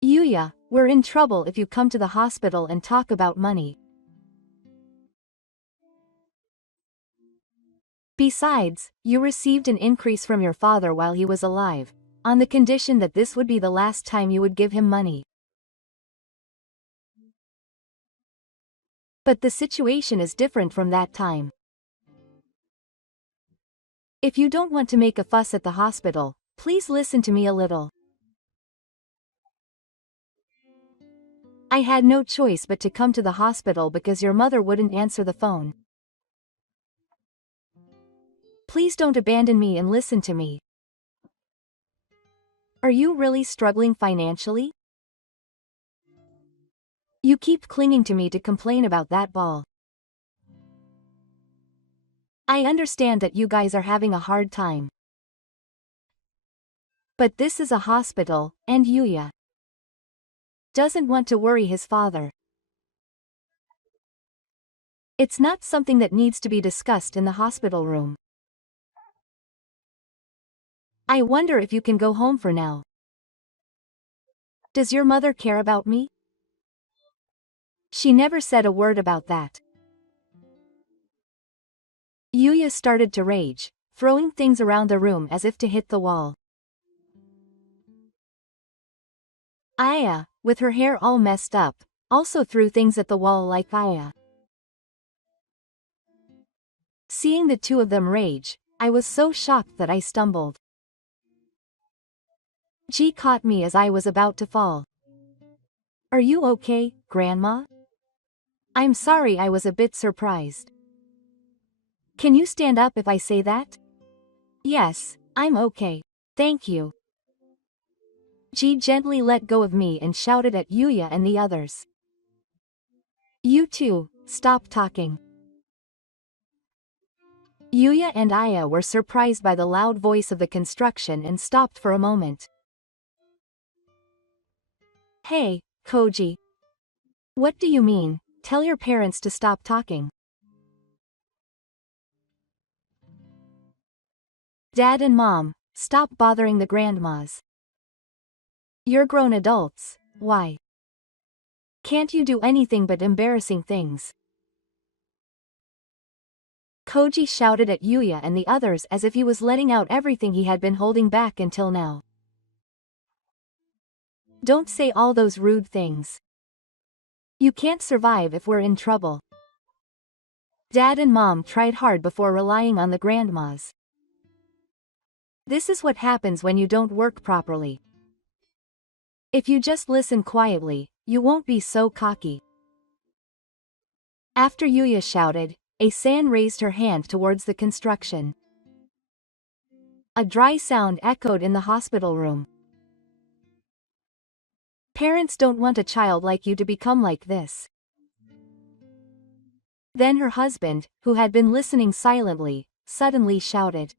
Yuya, we're in trouble if you come to the hospital and talk about money. Besides, you received an increase from your father while he was alive, on the condition that this would be the last time you would give him money. But the situation is different from that time. If you don't want to make a fuss at the hospital, please listen to me a little. I had no choice but to come to the hospital because your mother wouldn't answer the phone. Please don't abandon me and listen to me. Are you really struggling financially? You keep clinging to me to complain about that ball. I understand that you guys are having a hard time. But this is a hospital, and Yuya doesn't want to worry his father. It's not something that needs to be discussed in the hospital room. I wonder if you can go home for now. Does your mother care about me? She never said a word about that. Yuya started to rage, throwing things around the room as if to hit the wall. Aya, with her hair all messed up, also threw things at the wall like Aya. Seeing the two of them rage, I was so shocked that I stumbled. Ji caught me as I was about to fall. Are you okay, Grandma? I'm sorry, I was a bit surprised. Can you stand up if I say that? Yes, I'm okay. Thank you. Ji gently let go of me and shouted at Yuya and the others. You two, stop talking. Yuya and Aya were surprised by the loud voice of the construction and stopped for a moment. Hey, Koji. What do you mean? Tell your parents to stop talking. Dad and Mom, stop bothering the grandmas. You're grown adults, why? Can't you do anything but embarrassing things? Koji shouted at Yuya and the others as if he was letting out everything he had been holding back until now. Don't say all those rude things. You can't survive if we're in trouble. Dad and Mom tried hard before relying on the grandmas. This is what happens when you don't work properly. If you just listen quietly, you won't be so cocky. After Yuya shouted, Asan raised her hand towards the construction. A dry sound echoed in the hospital room. Parents don't want a child like you to become like this. Then her husband, who had been listening silently, suddenly shouted.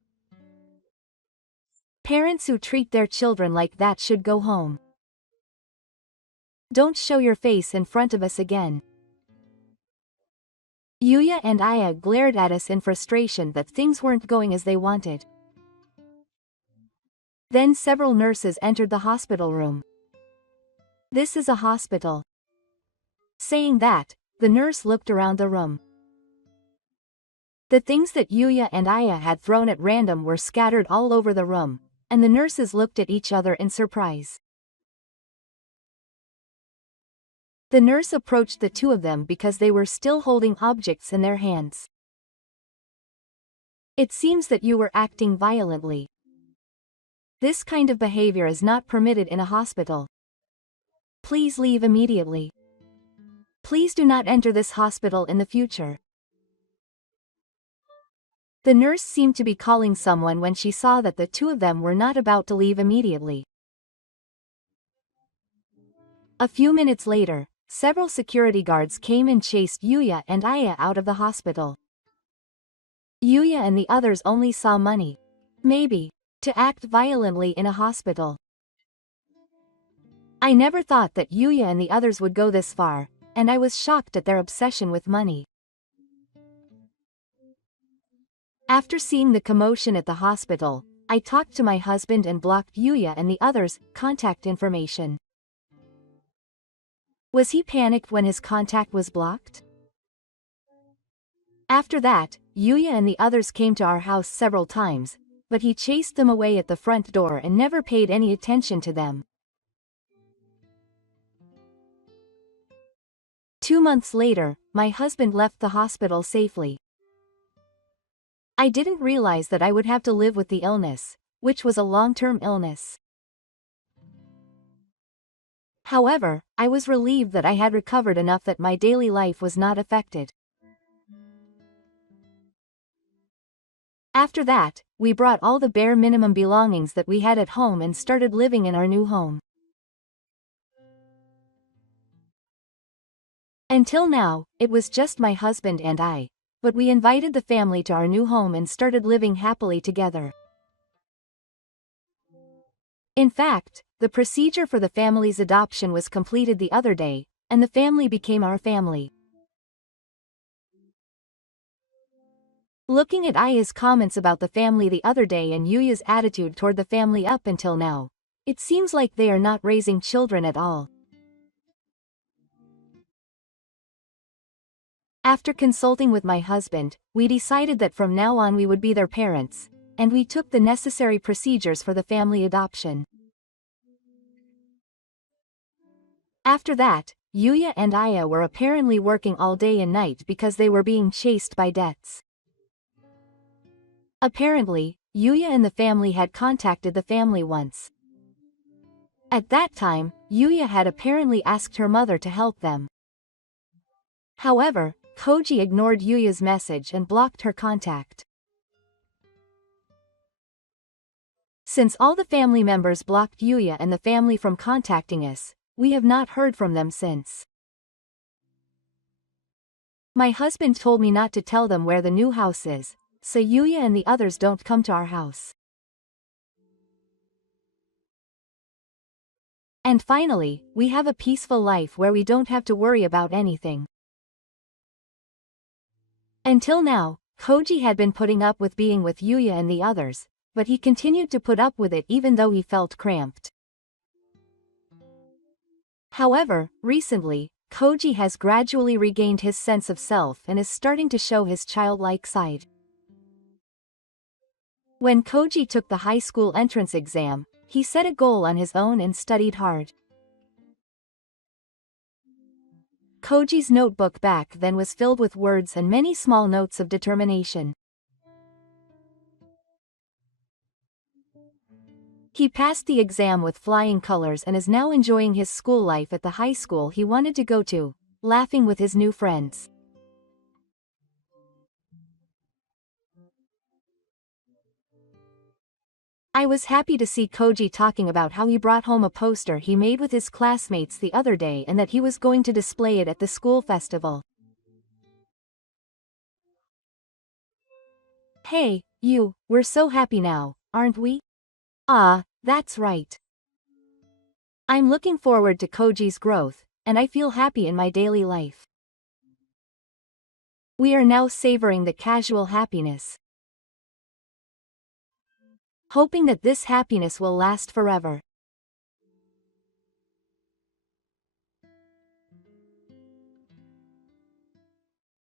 Parents who treat their children like that should go home. Don't show your face in front of us again. Yuya and Aya glared at us in frustration that things weren't going as they wanted. Then several nurses entered the hospital room. This is a hospital. Saying that, the nurse looked around the room. The things that Yuya and Aya had thrown at random were scattered all over the room, and the nurses looked at each other in surprise. The nurse approached the two of them because they were still holding objects in their hands. It seems that you were acting violently. This kind of behavior is not permitted in a hospital. Please leave immediately. Please do not enter this hospital in the future. The nurse seemed to be calling someone when she saw that the two of them were not about to leave immediately. A few minutes later, several security guards came and chased Yuya and Aya out of the hospital. Yuya and the others only saw money. Maybe, to act violently in a hospital. I never thought that Yuya and the others would go this far, and I was shocked at their obsession with money. After seeing the commotion at the hospital, I talked to my husband and blocked Yuya and the others' contact information. Was he panicked when his contact was blocked? After that, Yuya and the others came to our house several times, but he chased them away at the front door and never paid any attention to them. 2 months later, my husband left the hospital safely. I didn't realize that I would have to live with the illness, which was a long-term illness. However, I was relieved that I had recovered enough that my daily life was not affected. After that, we brought all the bare minimum belongings that we had at home and started living in our new home. Until now, it was just my husband and I, but we invited the family to our new home and started living happily together. In fact, the procedure for the family's adoption was completed the other day, and the family became our family. Looking at Aya's comments about the family the other day and Yuya's attitude toward the family up until now, it seems like they are not raising children at all. After consulting with my husband, we decided that from now on we would be their parents, and we took the necessary procedures for the family adoption. After that, Yuya and Aya were apparently working all day and night because they were being chased by debts. Apparently, Yuya and the family had contacted the family once. At that time, Yuya had apparently asked her mother to help them. However, Koji ignored Yuya's message and blocked her contact. Since all the family members blocked Yuya and the family from contacting us, we have not heard from them since. My husband told me not to tell them where the new house is, so Yuya and the others don't come to our house. And finally, we have a peaceful life where we don't have to worry about anything. Until now, Koji had been putting up with being with Yuya and the others, but he continued to put up with it even though he felt cramped. However, recently, Koji has gradually regained his sense of self and is starting to show his childlike side. When Koji took the high school entrance exam, he set a goal on his own and studied hard. Koji's notebook back then was filled with words and many small notes of determination. He passed the exam with flying colors and is now enjoying his school life at the high school he wanted to go to, laughing with his new friends. I was happy to see Koji talking about how he brought home a poster he made with his classmates the other day and that he was going to display it at the school festival. Hey, we're so happy now, aren't we? Ah, that's right. I'm looking forward to Koji's growth, and I feel happy in my daily life. We are now savoring the casual happiness, hoping that this happiness will last forever.